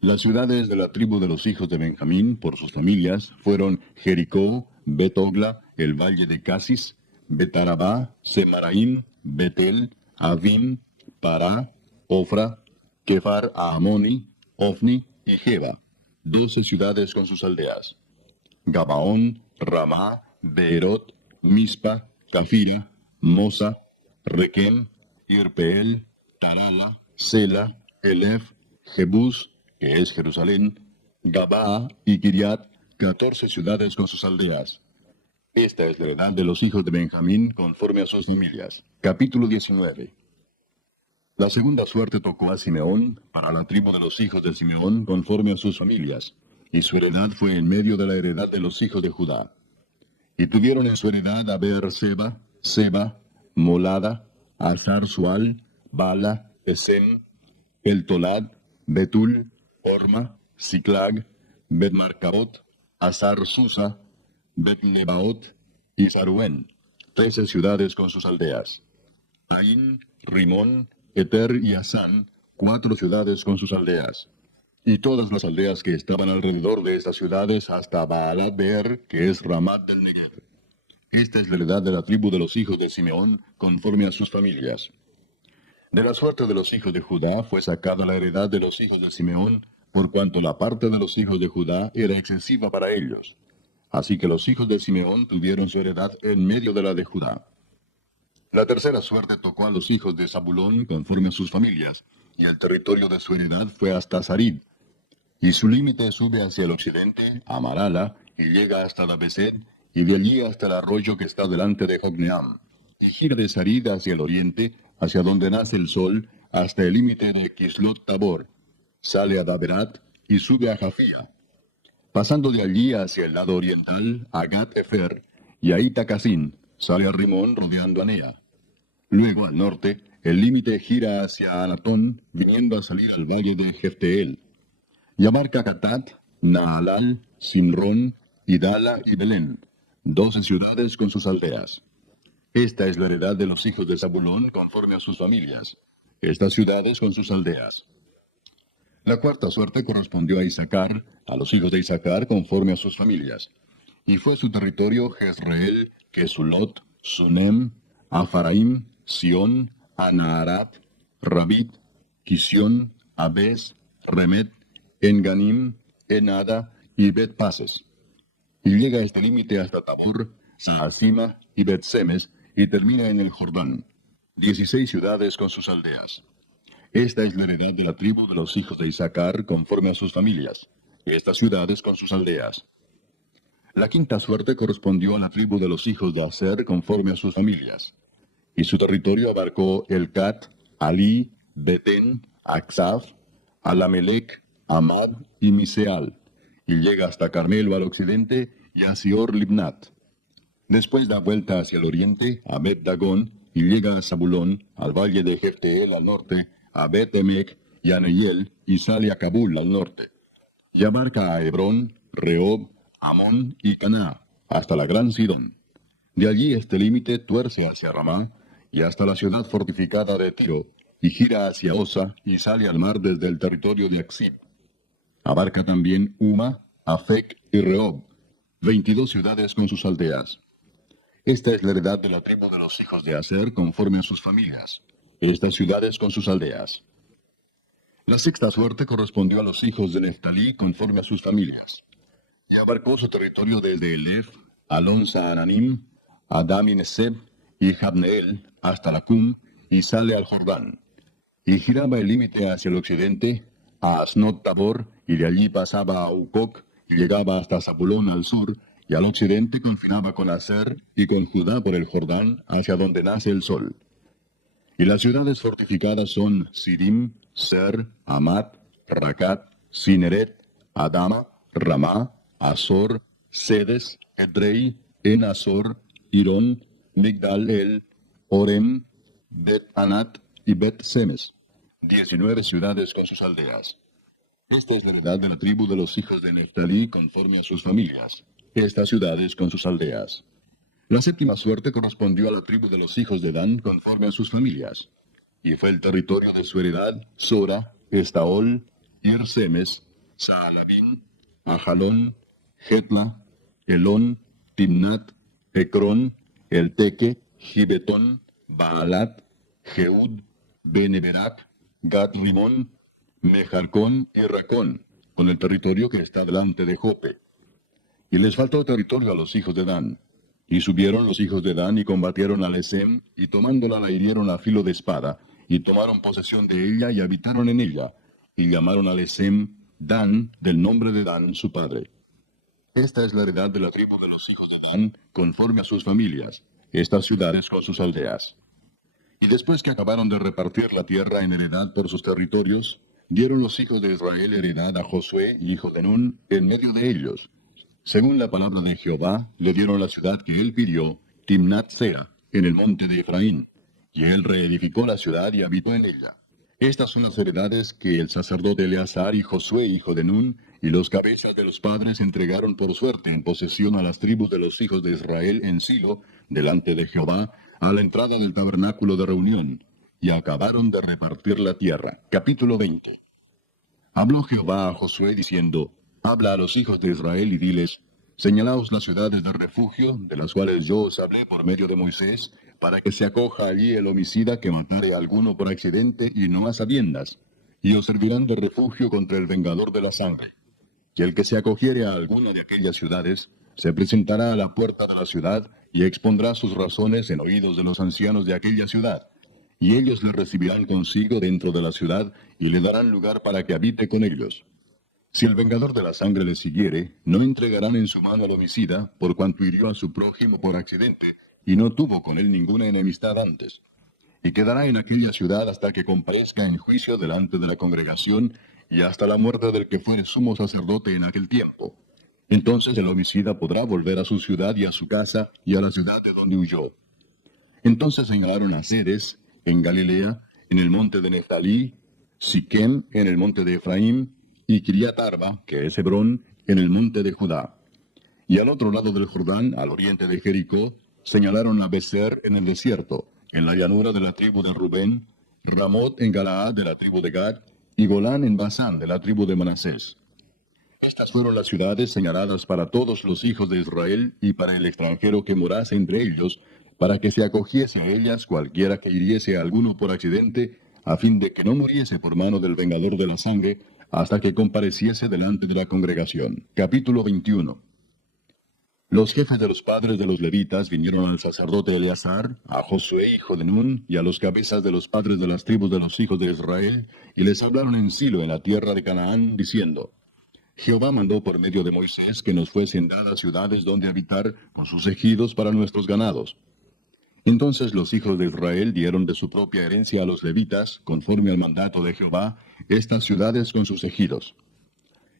Las ciudades de la tribu de los hijos de Benjamín, por sus familias, fueron Jericó, Bet-Ogla, el valle de Casis, Betarabá, Semaraim, Betel, Avim, Pará, Ofra, Kefar Aamoni, Ofni y Geba, 12 ciudades con sus aldeas. Gabaón, Ramá, Beerot, Mispa, Cafira, Mosa, Requem, Irpeel, Tarala, Sela, Elef, Jebús, que es Jerusalén, Gabaa y Kiriat, 14 ciudades con sus aldeas. Esta es la heredad de los hijos de Benjamín conforme a sus familias. Capítulo 19. La segunda suerte tocó a Simeón, para la tribu de los hijos de Simeón conforme a sus familias, y su heredad fue en medio de la heredad de los hijos de Judá. Y tuvieron en su heredad a Beer-seba, Seba, Molada, Azar-Sual, Bala, Esem, El-Tolad, Betul, Orma, Siclag, Bet-Marcaot, Azar-Susa, Bet-Lebaot y Saruén, 13 ciudades con sus aldeas. Ain, Rimón, Eter y Asán, 4 ciudades con sus aldeas. Y todas las aldeas que estaban alrededor de estas ciudades hasta Baalat Beer, que es Ramat del Negev. Esta es la heredad de la tribu de los hijos de Simeón, conforme a sus familias. De la suerte de los hijos de Judá fue sacada la heredad de los hijos de Simeón, por cuanto la parte de los hijos de Judá era excesiva para ellos. Así que los hijos de Simeón tuvieron su heredad en medio de la de Judá. La tercera suerte tocó a los hijos de Zabulón conforme a sus familias, y el territorio de su heredad fue hasta Sarid. Y su límite sube hacia el occidente, a Marala, y llega hasta Dabeset, y de allí hasta el arroyo que está delante de Jocneam. Y gira de Sarid hacia el oriente, hacia donde nace el sol, hasta el límite de Kislot Tabor. Sale a Daberat y sube a Jafía. Pasando de allí hacia el lado oriental, a Gat-Efer, y a Itacasin, sale a Rimón rodeando a Nea. Luego al norte, el límite gira hacia Anatón, viniendo a salir al valle de Jefteel. Y abarca Catat, Naalal, Simrón, Idala y Belén, 12 ciudades con sus aldeas. Esta es la heredad de los hijos de Zabulón conforme a sus familias. Estas ciudades con sus aldeas. La cuarta suerte correspondió a Isaacar, a los hijos de Isaacar conforme a sus familias. Y fue su territorio Jezreel, Kesulot, Sunem, Afaraim, Sión, Anaharat, Rabit, Kisión, Abes, Remet, Enganim, Enada y Bet-Pases. Y llega a este límite hasta Tabor, Saasima y Bet-Semes, y termina en el Jordán. 16 ciudades con sus aldeas. Esta es la heredad de la tribu de los hijos de Isaacar conforme a sus familias. Estas ciudades con sus aldeas. La quinta suerte correspondió a la tribu de los hijos de Aser conforme a sus familias. Y su territorio abarcó Elcat, Ali, Betén, Aksaf, Alamelec, Amad y Miseal, y llega hasta Carmelo al occidente y a Sior Libnat. Después da vuelta hacia el oriente, a Bet-Dagón, y llega a Zabulón, al valle de Jefteel al norte, a Bet-Emec y a Neiel, y sale a Kabul al norte. Y abarca a Hebrón, Rehob, Amón y Caná, hasta la gran Sidón. De allí este límite tuerce hacia Ramá, y hasta la ciudad fortificada de Tiro, y gira hacia Osa, y sale al mar desde el territorio de Aksib. Abarca también Uma, Afec y Rehob, 22 ciudades con sus aldeas. Esta es la heredad de la tribu de los hijos de Aser conforme a sus familias. Estas ciudades con sus aldeas. La sexta suerte correspondió a los hijos de Neftalí conforme a sus familias. Y abarcó su territorio desde Elef, Alon Saharanim, Adam y Neseb, y Jabneel, hasta Lacum, y sale al Jordán. Y giraba el límite hacia el occidente, a Asnot Tabor, y de allí pasaba a Ucoc, y llegaba hasta Zabulón al sur, y al occidente confinaba con Aser y con Judá por el Jordán, hacia donde nace el sol. Y las ciudades fortificadas son Sirim, Ser, Amat, Racat, Cineret, Adama, Ramá, Azor, Sedes, Edrei, En-Azor, Irón, Migdal-El, Orem, Bet-Anat y Bet-Semes. 19 ciudades con sus aldeas. Esta es la heredad de la tribu de los hijos de Neftalí conforme a sus familias. Estas ciudades con sus aldeas. La séptima suerte correspondió a la tribu de los hijos de Dan conforme a sus familias. Y fue el territorio de su heredad, Sora, Estaol, Ir-Semes, Saalabín, Ajalón, Jetla, Elón, Timnat, Ecrón, Elteque, Gibetón, Baalat, Jeud, Beneberac, Gat-Rimón, Mejarcón y Racón, con el territorio que está delante de Jope. Y les faltó territorio a los hijos de Dan. Y subieron los hijos de Dan y combatieron a Lesem, y tomándola la hirieron a filo de espada, y tomaron posesión de ella y habitaron en ella, y llamaron a Lesem Dan, del nombre de Dan su padre. Esta es la heredad de la tribu de los hijos de Dan, conforme a sus familias, estas ciudades con sus aldeas. Y después que acabaron de repartir la tierra en heredad por sus territorios, dieron los hijos de Israel heredad a Josué, hijo de Nun, en medio de ellos. Según la palabra de Jehová, le dieron la ciudad que él pidió, Timnat-Sera, en el monte de Efraín. Y él reedificó la ciudad y habitó en ella. Estas son las heredades que el sacerdote Eleazar y Josué, hijo de Nun, y los cabezas de los padres entregaron por suerte en posesión a las tribus de los hijos de Israel en Silo, delante de Jehová, a la entrada del tabernáculo de reunión. Y acabaron de repartir la tierra. Capítulo 20. Habló Jehová a Josué diciendo, habla a los hijos de Israel y diles, señalaos las ciudades de refugio, de las cuales yo os hablé por medio de Moisés, para que se acoja allí el homicida que matare a alguno por accidente y no a sabiendas, y os servirán de refugio contra el vengador de la sangre. Y el que se acogiere a alguna de aquellas ciudades, se presentará a la puerta de la ciudad, y expondrá sus razones en oídos de los ancianos de aquella ciudad. Y ellos le recibirán consigo dentro de la ciudad, y le darán lugar para que habite con ellos. Si el vengador de la sangre le siguiere, no entregarán en su mano al homicida, por cuanto hirió a su prójimo por accidente, y no tuvo con él ninguna enemistad antes. Y quedará en aquella ciudad hasta que comparezca en juicio delante de la congregación, y hasta la muerte del que fuere sumo sacerdote en aquel tiempo. Entonces el homicida podrá volver a su ciudad y a su casa, y a la ciudad de donde huyó. Entonces señalaron a Ceres, en Galilea, en el monte de Neftalí, Siquem, en el monte de Efraín, y Kiriat Arba, que es Hebrón, en el monte de Judá. Y al otro lado del Jordán, al oriente de Jericó, señalaron a Beser en el desierto, en la llanura de la tribu de Rubén, Ramot en Galaad de la tribu de Gad, y Golán en Basán de la tribu de Manasés. Estas fueron las ciudades señaladas para todos los hijos de Israel y para el extranjero que morase entre ellos, para que se acogiese a ellas cualquiera que hiriese a alguno por accidente, a fin de que no muriese por mano del vengador de la sangre, hasta que compareciese delante de la congregación. Capítulo 21. Los jefes de los padres de los levitas vinieron al sacerdote Eleazar, a Josué hijo de Nun, y a los cabezas de los padres de las tribus de los hijos de Israel, y les hablaron en Silo, en la tierra de Canaán, diciendo, Jehová mandó por medio de Moisés que nos fuesen dadas ciudades donde habitar con sus ejidos para nuestros ganados. Entonces los hijos de Israel dieron de su propia herencia a los levitas, conforme al mandato de Jehová, estas ciudades con sus ejidos.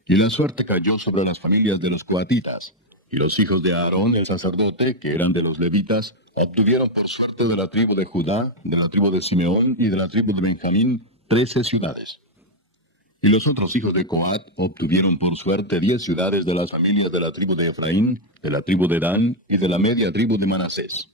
Y la suerte cayó sobre las familias de los coatitas, y los hijos de Aarón el sacerdote, que eran de los levitas, obtuvieron por suerte de la tribu de Judá, de la tribu de Simeón y de la tribu de Benjamín 13 ciudades. Y los otros hijos de Coat obtuvieron por suerte 10 ciudades de las familias de la tribu de Efraín, de la tribu de Dan y de la media tribu de Manasés.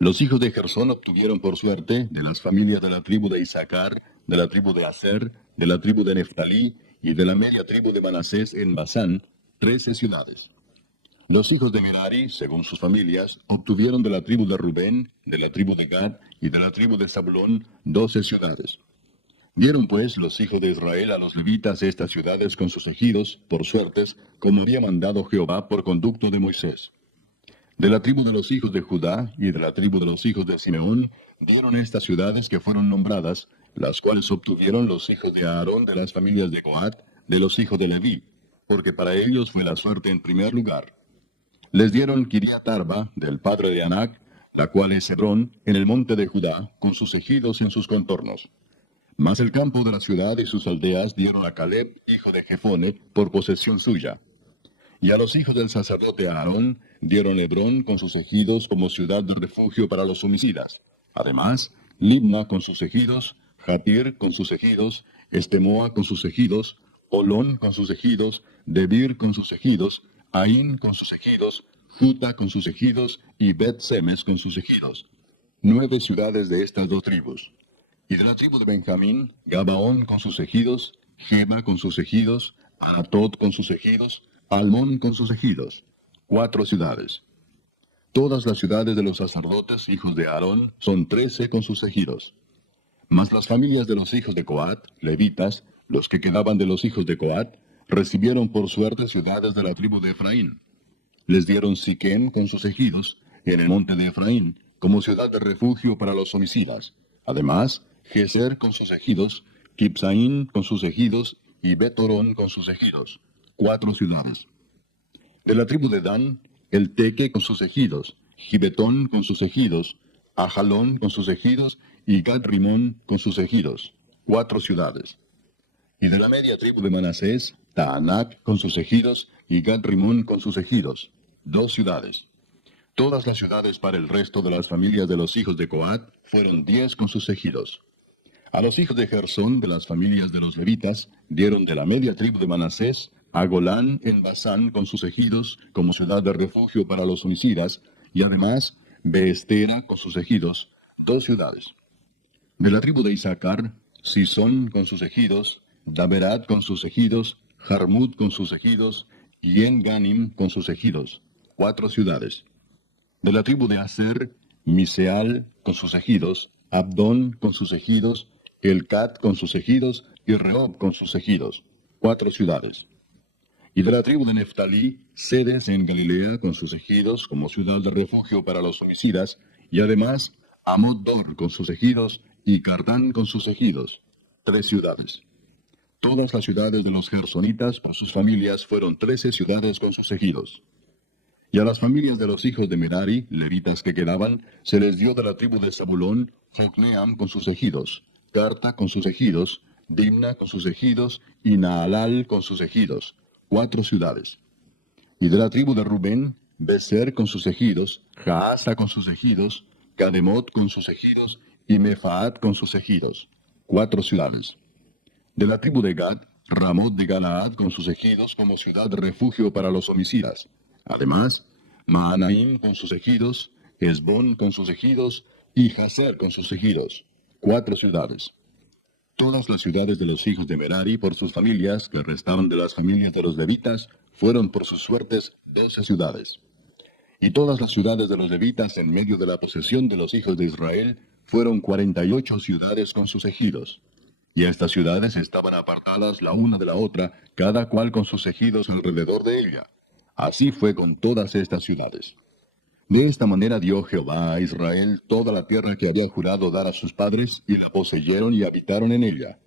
Los hijos de Gersón obtuvieron por suerte de las familias de la tribu de Isaacar, de la tribu de Aser, de la tribu de Neftalí y de la media tribu de Manasés en Basán, 13 ciudades. Los hijos de Merari, según sus familias, obtuvieron de la tribu de Rubén, de la tribu de Gad y de la tribu de Zabulón 12 ciudades. Dieron pues los hijos de Israel a los levitas estas ciudades con sus ejidos, por suertes, como había mandado Jehová por conducto de Moisés. De la tribu de los hijos de Judá y de la tribu de los hijos de Simeón dieron estas ciudades que fueron nombradas, las cuales obtuvieron los hijos de Aarón de las familias de Coat, de los hijos de Leví, porque para ellos fue la suerte en primer lugar. Les dieron Kiriat Arba, del padre de Anac, la cual es Hebrón, en el monte de Judá, con sus ejidos en sus contornos. Mas el campo de la ciudad y sus aldeas dieron a Caleb, hijo de Jefone, por posesión suya. Y a los hijos del sacerdote Aarón dieron Hebrón con sus ejidos como ciudad de refugio para los homicidas. Además, Libna con sus ejidos, Jatir con sus ejidos, Estemoa con sus ejidos, Olón con sus ejidos, Debir con sus ejidos, Aín con sus ejidos, Juta con sus ejidos y Bet-Semes con sus ejidos. 9 ciudades de estas dos tribus. Y de la tribu de Benjamín, Gabaón con sus ejidos, Geba con sus ejidos, Anatot con sus ejidos, Almón con sus ejidos. 4 ciudades. Todas las ciudades de los sacerdotes, hijos de Aarón, son 13 con sus ejidos. Mas las familias de los hijos de Coat, levitas, los que quedaban de los hijos de Coat, recibieron por suerte ciudades de la tribu de Efraín. Les dieron Siquem con sus ejidos, en el monte de Efraín, como ciudad de refugio para los homicidas. Además, Geser con sus ejidos, Kibsaín con sus ejidos, y Betorón con sus ejidos. 4 ciudades. De la tribu de Dan, el Teque con sus ejidos, Gibetón con sus ejidos, Ajalón con sus ejidos, y Gad-Rimón con sus ejidos. 4 ciudades. Y de la media tribu de Manasés, Taanac con sus ejidos, y Gad-Rimón con sus ejidos. 2 ciudades. Todas las ciudades para el resto de las familias de los hijos de Coat fueron 10 con sus ejidos. A los hijos de Gersón, de las familias de los levitas, dieron de la media tribu de Manasés a Golán en Basán con sus ejidos, como ciudad de refugio para los homicidas, y además Beestera con sus ejidos, 2 ciudades. De la tribu de Isaacar, Sisón con sus ejidos, Daberat con sus ejidos, Jarmut con sus ejidos, y En-Ganim con sus ejidos, 4 ciudades. De la tribu de Aser, Miseal con sus ejidos, Abdón con sus ejidos, Elcat con sus ejidos, y Rehob con sus ejidos, 4 ciudades. Y de la tribu de Neftalí, Sedes en Galilea con sus ejidos como ciudad de refugio para los homicidas, y además Amot-Dor con sus ejidos, y Cardán con sus ejidos, 3 ciudades. Todas las ciudades de los gersonitas por sus familias fueron 13 ciudades con sus ejidos. Y a las familias de los hijos de Merari, levitas que quedaban, se les dio de la tribu de Zabulón, Jocneam con sus ejidos, Carta con sus ejidos, Dimna con sus ejidos, y Naalal con sus ejidos, 4 ciudades. Y de la tribu de Rubén, Beser con sus ejidos, Jaasa con sus ejidos, Cademot con sus ejidos, y Mefaat con sus ejidos, 4 ciudades. De la tribu de Gad, Ramot de Galaad con sus ejidos como ciudad de refugio para los homicidas. Además, Maanaim con sus ejidos, Esbón con sus ejidos, y Jazer con sus ejidos, 4 ciudades. Todas las ciudades de los hijos de Merari por sus familias, que restaban de las familias de los levitas, fueron por sus suertes 12 ciudades. Y todas las ciudades de los levitas en medio de la posesión de los hijos de Israel fueron 48 ciudades con sus ejidos. Y estas ciudades estaban apartadas la una de la otra, cada cual con sus ejidos alrededor de ella. Así fue con todas estas ciudades. De esta manera dio Jehová a Israel toda la tierra que había jurado dar a sus padres, y la poseyeron y habitaron en ella.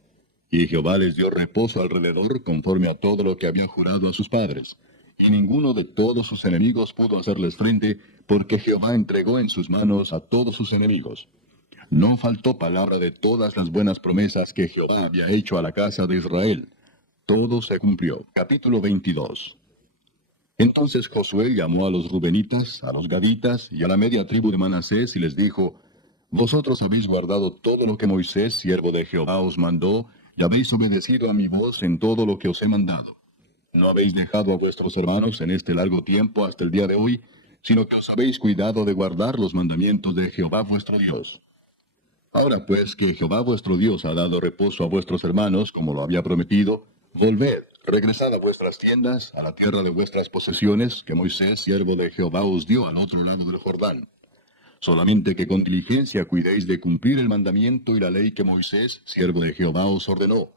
Y Jehová les dio reposo alrededor, conforme a todo lo que había jurado a sus padres. Y ninguno de todos sus enemigos pudo hacerles frente, porque Jehová entregó en sus manos a todos sus enemigos. No faltó palabra de todas las buenas promesas que Jehová había hecho a la casa de Israel. Todo se cumplió. Capítulo 22. Entonces Josué llamó a los Rubenitas, a los Gaditas y a la media tribu de Manasés y les dijo: Vosotros habéis guardado todo lo que Moisés, siervo de Jehová, os mandó, y habéis obedecido a mi voz en todo lo que os he mandado. No habéis dejado a vuestros hermanos en este largo tiempo hasta el día de hoy, sino que os habéis cuidado de guardar los mandamientos de Jehová vuestro Dios. Ahora pues que Jehová vuestro Dios ha dado reposo a vuestros hermanos, como lo había prometido, volved, regresad a vuestras tiendas, a la tierra de vuestras posesiones, que Moisés, siervo de Jehová, os dio al otro lado del Jordán. solamente que con diligencia cuidéis de cumplir el mandamiento y la ley que Moisés, siervo de Jehová, os ordenó,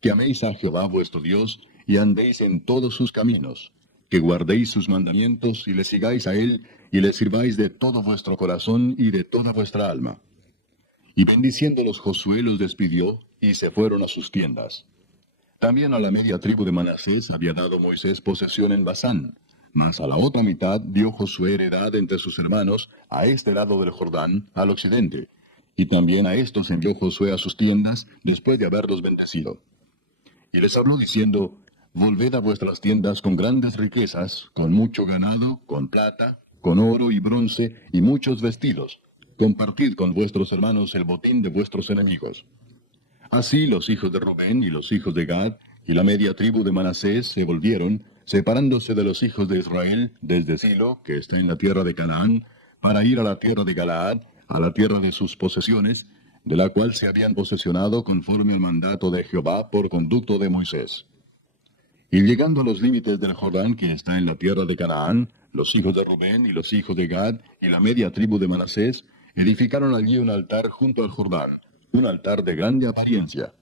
que améis a Jehová vuestro Dios, y andéis en todos sus caminos, que guardéis sus mandamientos, y le sigáis a él, y le sirváis de todo vuestro corazón y de toda vuestra alma. Y bendiciéndolos Josué los despidió, y se fueron a sus tiendas. También a la media tribu de Manasés había dado Moisés posesión en Basán, mas a la otra mitad dio Josué heredad entre sus hermanos, a este lado del Jordán, al occidente. Y también a estos envió Josué a sus tiendas, después de haberlos bendecido. Y les habló diciendo, volved a vuestras tiendas con grandes riquezas, con mucho ganado, con plata, con oro y bronce, y muchos vestidos. Compartid con vuestros hermanos el botín de vuestros enemigos. Así los hijos de Rubén y los hijos de Gad, y la media tribu de Manasés se volvieron, separándose de los hijos de Israel, desde Silo, que está en la tierra de Canaán, para ir a la tierra de Galaad, a la tierra de sus posesiones, de la cual se habían posesionado conforme al mandato de Jehová por conducto de Moisés. Y llegando a los límites del Jordán que está en la tierra de Canaán, los hijos de Rubén y los hijos de Gad y la media tribu de Manasés edificaron allí un altar junto al Jordán, un altar de grande apariencia.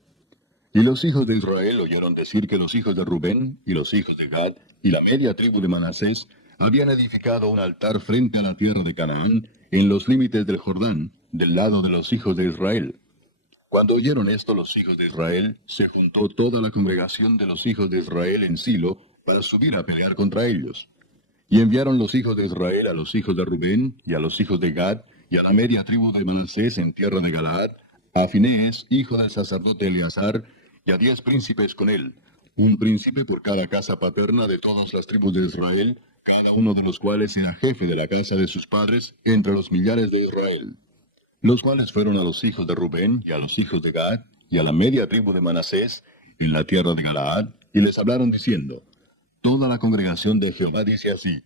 Y los hijos de Israel oyeron decir que los hijos de Rubén y los hijos de Gad y la media tribu de Manasés habían edificado un altar frente a la tierra de Canaán, en los límites del Jordán, del lado de los hijos de Israel. Cuando oyeron esto los hijos de Israel, se juntó toda la congregación de los hijos de Israel en Silo para subir a pelear contra ellos. Y enviaron los hijos de Israel a los hijos de Rubén y a los hijos de Gad y a la media tribu de Manasés en tierra de Galaad, a Finehés, hijo del sacerdote Eleazar, y a 10 príncipes con él, un príncipe por cada casa paterna de todas las tribus de Israel, cada uno de los cuales era jefe de la casa de sus padres entre los millares de Israel. Los cuales fueron a los hijos de Rubén y a los hijos de Gad y a la media tribu de Manasés en la tierra de Galaad, y les hablaron diciendo, toda la congregación de Jehová dice así,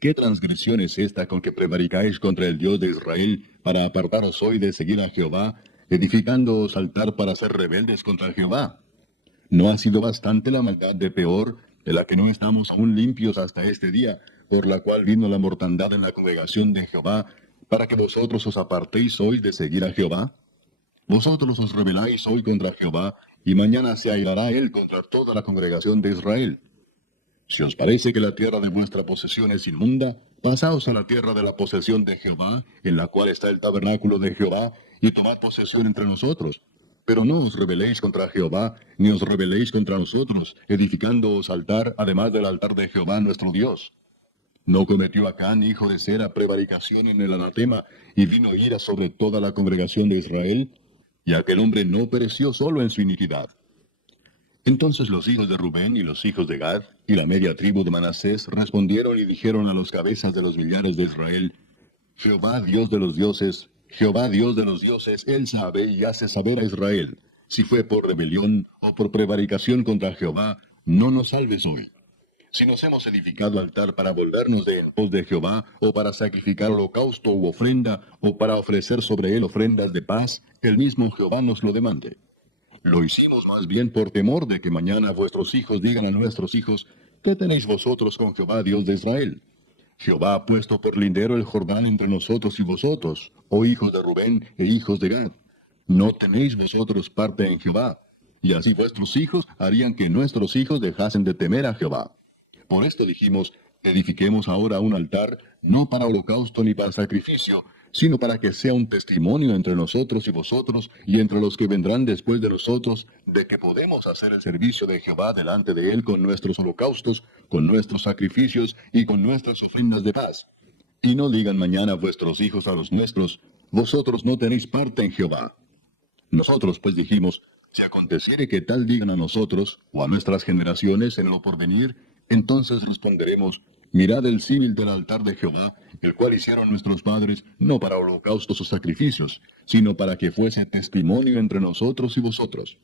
¿qué transgresión es esta con que prevaricáis contra el Dios de Israel para apartaros hoy de seguir a Jehová, edificándoos altar para ser rebeldes contra Jehová? ¿No ha sido bastante la maldad de Peor, de la que no estamos aún limpios hasta este día, por la cual vino la mortandad en la congregación de Jehová, para que vosotros os apartéis hoy de seguir a Jehová? Vosotros os rebeláis hoy contra Jehová, y mañana se airará él contra toda la congregación de Israel. Si os parece que la tierra de vuestra posesión es inmunda, pasaos a la tierra de la posesión de Jehová, en la cual está el tabernáculo de Jehová, y tomad posesión entre nosotros. Pero no os rebeléis contra Jehová, ni os rebeléis contra nosotros, edificándoos altar, además del altar de Jehová nuestro Dios. ¿No cometió Acán, hijo de Sera, prevaricación en el anatema, y vino ira sobre toda la congregación de Israel? Y aquel hombre no pereció solo en su iniquidad. Entonces los hijos de Rubén y los hijos de Gad y la media tribu de Manasés respondieron y dijeron a los cabezas de los millares de Israel, Jehová Dios de los dioses, Jehová Dios de los dioses, él sabe y hace saber a Israel, si fue por rebelión o por prevaricación contra Jehová, no nos salves hoy. Si nos hemos edificado altar para volvernos de en pos de Jehová, o para sacrificar holocausto u ofrenda, o para ofrecer sobre él ofrendas de paz, el mismo Jehová nos lo demande. Lo hicimos más bien por temor de que mañana vuestros hijos digan a nuestros hijos, ¿qué tenéis vosotros con Jehová Dios de Israel? Jehová ha puesto por lindero el Jordán entre nosotros y vosotros, oh hijos de Rubén e hijos de Gad. No tenéis vosotros parte en Jehová, y así vuestros hijos harían que nuestros hijos dejasen de temer a Jehová. Por esto dijimos, edifiquemos ahora un altar, no para holocausto ni para sacrificio, sino para que sea un testimonio entre nosotros y vosotros, y entre los que vendrán después de nosotros, de que podemos hacer el servicio de Jehová delante de él con nuestros holocaustos, con nuestros sacrificios y con nuestras ofrendas de paz. Y no digan mañana vuestros hijos a los nuestros, vosotros no tenéis parte en Jehová. Nosotros pues dijimos, si aconteciere que tal digan a nosotros, o a nuestras generaciones en lo porvenir, entonces responderemos, mirad el símil del altar de Jehová, el cual hicieron nuestros padres, no para holocaustos o sacrificios, sino para que fuese testimonio entre nosotros y vosotros.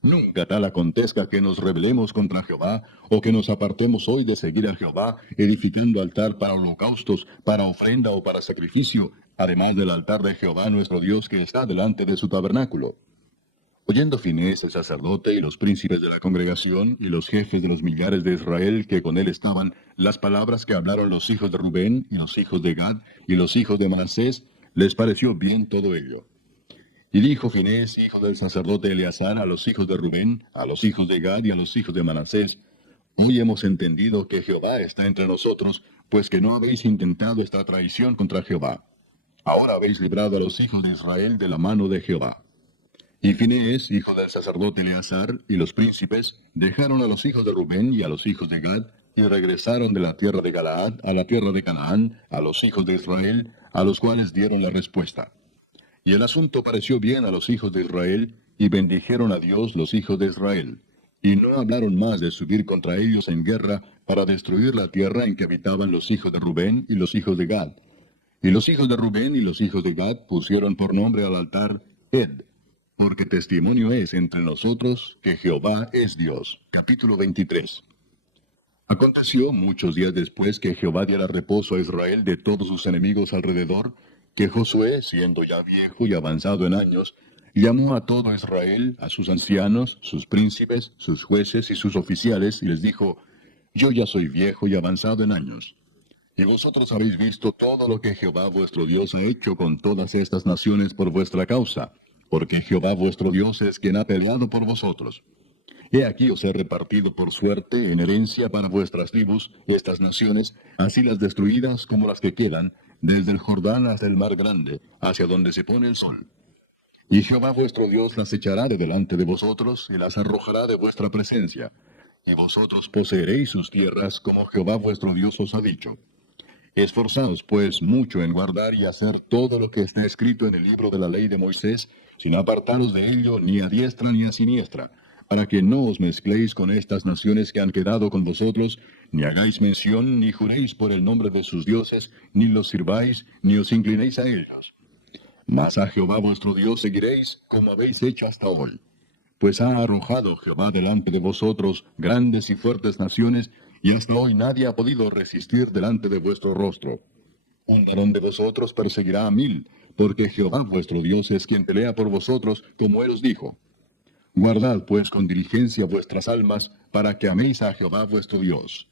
Nunca tal acontezca que nos rebelemos contra Jehová, o que nos apartemos hoy de seguir a Jehová, edificando altar para holocaustos, para ofrenda o para sacrificio, además del altar de Jehová nuestro Dios que está delante de su tabernáculo. Oyendo Finehés el sacerdote y los príncipes de la congregación y los jefes de los millares de Israel que con él estaban, las palabras que hablaron los hijos de Rubén y los hijos de Gad y los hijos de Manasés, Les pareció bien todo ello. Y dijo Finés, hijo del sacerdote Eleazar, a los hijos de Rubén, a los hijos de Gad y a los hijos de Manasés: Hoy hemos entendido que Jehová está entre nosotros, pues que no habéis intentado esta traición contra Jehová. Ahora habéis librado a los hijos de Israel de la mano de Jehová. Y Finés, hijo del sacerdote Eleazar, y los príncipes, dejaron a los hijos de Rubén y a los hijos de Gad, y regresaron de la tierra de Galaad a la tierra de Canaán, a los hijos de Israel, a los cuales dieron la respuesta. Y el asunto pareció bien a los hijos de Israel, y bendijeron a Dios los hijos de Israel. Y no hablaron más de subir contra ellos en guerra para destruir la tierra en que habitaban los hijos de Rubén y los hijos de Gad. Y los hijos de Rubén y los hijos de Gad pusieron por nombre al altar Ed, porque testimonio es entre nosotros que Jehová es Dios. Capítulo 23. Aconteció muchos días después que Jehová diera reposo a Israel de todos sus enemigos alrededor, que Josué, siendo ya viejo y avanzado en años, llamó a todo Israel, a sus ancianos, sus príncipes, sus jueces y sus oficiales, y les dijo: Yo ya soy viejo y avanzado en años. Y vosotros habéis visto todo lo que Jehová vuestro Dios ha hecho con todas estas naciones por vuestra causa, porque Jehová vuestro Dios es quien ha peleado por vosotros. He aquí os he repartido por suerte en herencia para vuestras tribus estas naciones, así las destruidas como las que quedan, desde el Jordán hasta el mar grande, hacia donde se pone el sol. Y Jehová vuestro Dios las echará de delante de vosotros, y las arrojará de vuestra presencia, y vosotros poseeréis sus tierras como Jehová vuestro Dios os ha dicho. Esforzaos, pues, mucho en guardar y hacer todo lo que está escrito en el libro de la ley de Moisés, sin apartaros de ello ni a diestra ni a siniestra, para que no os mezcléis con estas naciones que han quedado con vosotros, ni hagáis mención, ni juréis por el nombre de sus dioses, ni los sirváis, ni os inclinéis a ellos. Mas a Jehová vuestro Dios seguiréis, como habéis hecho hasta hoy. Pues ha arrojado Jehová delante de vosotros grandes y fuertes naciones, y hasta hoy nadie ha podido resistir delante de vuestro rostro. Un varón de vosotros perseguirá a 1000, porque Jehová vuestro Dios es quien pelea por vosotros, como él os dijo. Guardad pues con diligencia vuestras almas, para que améis a Jehová vuestro Dios.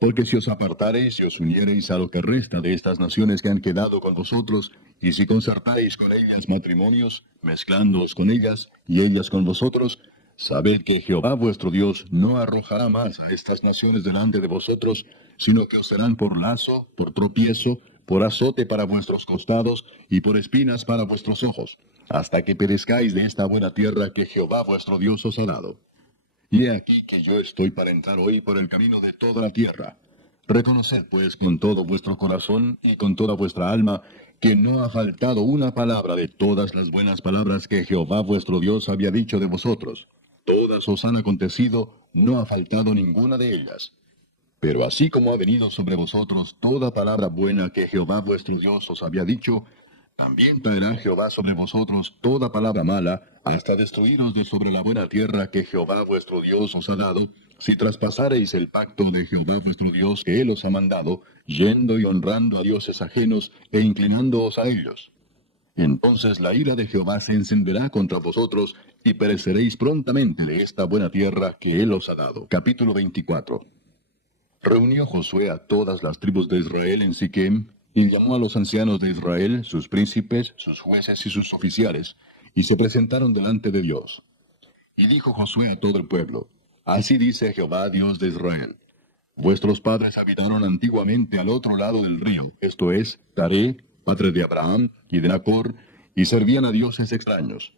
Porque si os apartareis y os uniereis a lo que resta de estas naciones que han quedado con vosotros, y si concertáis con ellas matrimonios, mezclándoos con ellas, y ellas con vosotros, sabed que Jehová vuestro Dios no arrojará más a estas naciones delante de vosotros, sino que os serán por lazo, por tropiezo, por azote para vuestros costados, y por espinas para vuestros ojos, hasta que perezcáis de esta buena tierra que Jehová vuestro Dios os ha dado. Y he aquí que yo estoy para entrar hoy por el camino de toda la tierra. Reconoced pues con todo vuestro corazón y con toda vuestra alma, que no ha faltado una palabra de todas las buenas palabras que Jehová vuestro Dios había dicho de vosotros. Todas os han acontecido, no ha faltado ninguna de ellas. Pero así como ha venido sobre vosotros toda palabra buena que Jehová vuestro Dios os había dicho, también traerá Jehová sobre vosotros toda palabra mala, hasta destruiros de sobre la buena tierra que Jehová vuestro Dios os ha dado, si traspasareis el pacto de Jehová vuestro Dios que él os ha mandado, yendo y honrando a dioses ajenos e inclinándoos a ellos. Entonces la ira de Jehová se encenderá contra vosotros, y pereceréis prontamente de esta buena tierra que él os ha dado. Capítulo 24. Reunió Josué a todas las tribus de Israel en Siquem, y llamó a los ancianos de Israel, sus príncipes, sus jueces y sus oficiales, y se presentaron delante de Dios. Y dijo Josué a todo el pueblo: Así dice Jehová, Dios de Israel: Vuestros padres habitaron antiguamente al otro lado del río, esto es, Taré, padre de Abraham y de Nacor, y servían a dioses extraños.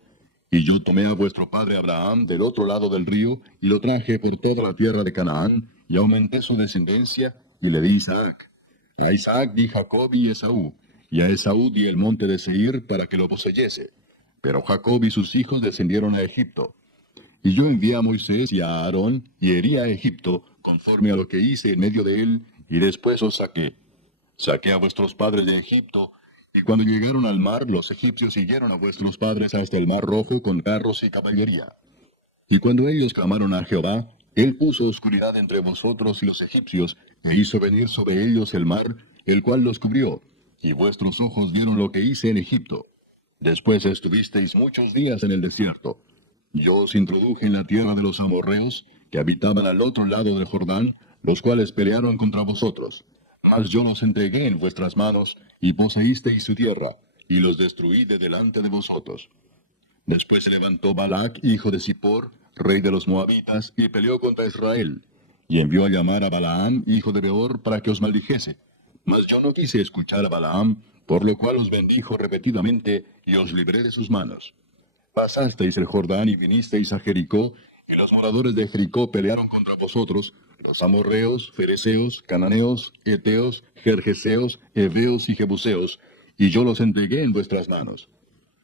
Y yo tomé a vuestro padre Abraham del otro lado del río, y lo traje por toda la tierra de Canaán, y aumenté su descendencia, y le di Isaac. A Isaac di Jacob y Esaú, y a Esaú di el monte de Seir para que lo poseyese. Pero Jacob y sus hijos descendieron a Egipto. Y yo envié a Moisés y a Aarón, y herí a Egipto, conforme a lo que hice en medio de él, y después os saqué. Saqué a vuestros padres de Egipto, y cuando llegaron al mar, los egipcios siguieron a vuestros padres hasta el mar rojo con carros y caballería. Y cuando ellos clamaron a Jehová, él puso oscuridad entre vosotros y los egipcios, e hizo venir sobre ellos el mar, el cual los cubrió, y vuestros ojos vieron lo que hice en Egipto. Después estuvisteis muchos días en el desierto. Yo os introduje en la tierra de los amorreos, que habitaban al otro lado del Jordán, los cuales pelearon contra vosotros. Mas yo los entregué en vuestras manos, y poseísteis su tierra, y los destruí de delante de vosotros. Después se levantó Balac, hijo de Zippor, rey de los Moabitas, y peleó contra Israel, y envió a llamar a Balaam, hijo de Beor, para que os maldijese. Mas yo no quise escuchar a Balaam, por lo cual os bendijo repetidamente, y os libré de sus manos. Pasasteis el Jordán y vinisteis a Jericó, y los moradores de Jericó pelearon contra vosotros, los amorreos, fereceos, cananeos, eteos, gergeseos, heveos y jebuseos, y yo los entregué en vuestras manos.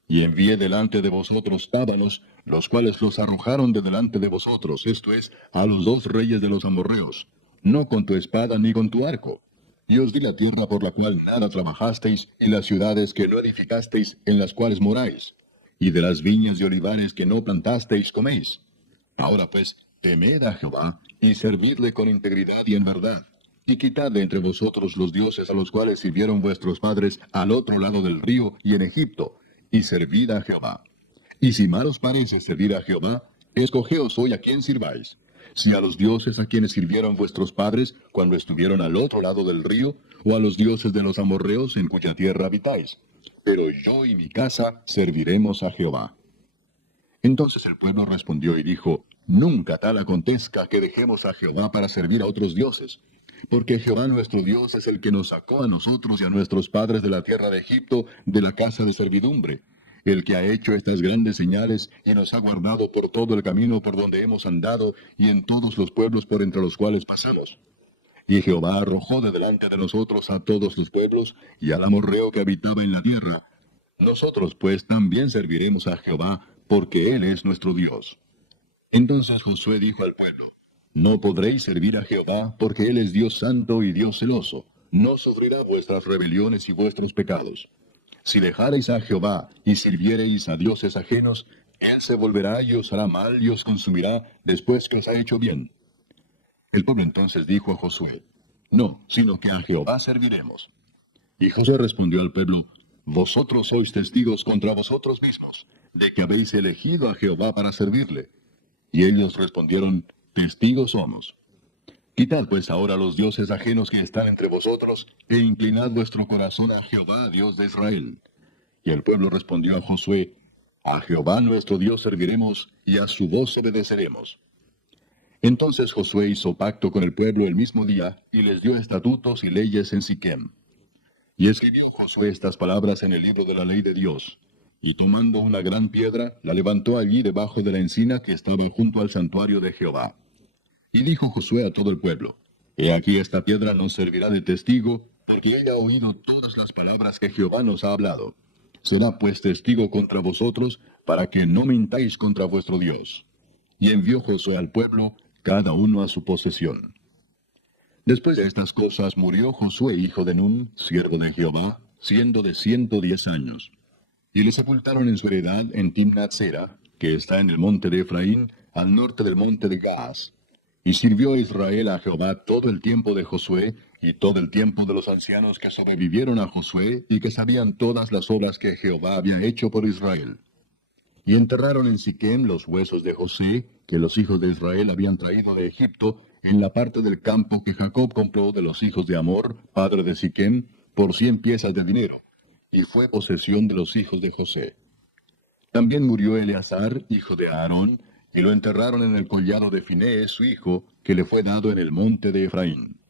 Y envié delante de vosotros tábanos, los cuales los arrojaron de delante de vosotros, esto es, a los dos reyes de los amorreos, no con tu espada ni con tu arco. Y os di la tierra por la cual nada trabajasteis, y las ciudades que no edificasteis, en las cuales moráis. Y de las viñas y olivares que no plantasteis coméis. Ahora pues, temed a Jehová, y servidle con integridad y en verdad. Y quitad de entre vosotros los dioses a los cuales sirvieron vuestros padres al otro lado del río y en Egipto, y servid a Jehová. Y si mal os parece servir a Jehová, escogeos hoy a quién sirváis. Si a los dioses a quienes sirvieron vuestros padres cuando estuvieron al otro lado del río, o a los dioses de los amorreos en cuya tierra habitáis. Pero yo y mi casa serviremos a Jehová. Entonces el pueblo respondió y dijo, nunca tal acontezca que dejemos a Jehová para servir a otros dioses. Porque Jehová nuestro Dios es el que nos sacó a nosotros y a nuestros padres de la tierra de Egipto, de la casa de servidumbre, el que ha hecho estas grandes señales y nos ha guardado por todo el camino por donde hemos andado y en todos los pueblos por entre los cuales pasamos. Y Jehová arrojó de delante de nosotros a todos los pueblos y al amorreo que habitaba en la tierra. Nosotros pues también serviremos a Jehová, porque Él es nuestro Dios. Entonces Josué dijo al pueblo, no podréis servir a Jehová, porque Él es Dios santo y Dios celoso. No sufrirá vuestras rebeliones y vuestros pecados. Si dejareis a Jehová y sirviereis a dioses ajenos, Él se volverá y os hará mal y os consumirá después que os ha hecho bien. El pueblo entonces dijo a Josué, no, sino que a Jehová serviremos. Y Josué respondió al pueblo, vosotros sois testigos contra vosotros mismos, de que habéis elegido a Jehová para servirle. Y ellos respondieron, testigos somos. Quitad pues ahora los dioses ajenos que están entre vosotros, e inclinad vuestro corazón a Jehová, Dios de Israel. Y el pueblo respondió a Josué, a Jehová nuestro Dios serviremos, y a su voz obedeceremos. Entonces Josué hizo pacto con el pueblo el mismo día, y les dio estatutos y leyes en Siquem. Y escribió Josué estas palabras en el libro de la ley de Dios. Y tomando una gran piedra, la levantó allí debajo de la encina que estaba junto al santuario de Jehová. Y dijo Josué a todo el pueblo, he aquí esta piedra nos servirá de testigo, porque ella ha oído todas las palabras que Jehová nos ha hablado. Será pues testigo contra vosotros, para que no mintáis contra vuestro Dios. Y envió Josué al pueblo, cada uno a su posesión. Después de estas cosas murió Josué hijo de Nun, siervo de Jehová, siendo de 110 años. Y le sepultaron en su heredad en Timnat-Sera, que está en el monte de Efraín, al norte del monte de Gaas. Y sirvió Israel a Jehová todo el tiempo de Josué, y todo el tiempo de los ancianos que sobrevivieron a Josué, y que sabían todas las obras que Jehová había hecho por Israel. Y enterraron en Siquem los huesos de José, que los hijos de Israel habían traído de Egipto, en la parte del campo que Jacob compró de los hijos de Amor, padre de Siquem, por 100 piezas de dinero, y fue posesión de los hijos de José. También murió Eleazar, hijo de Aarón, y lo enterraron en el collado de Finehés, su hijo, que le fue dado en el monte de Efraín.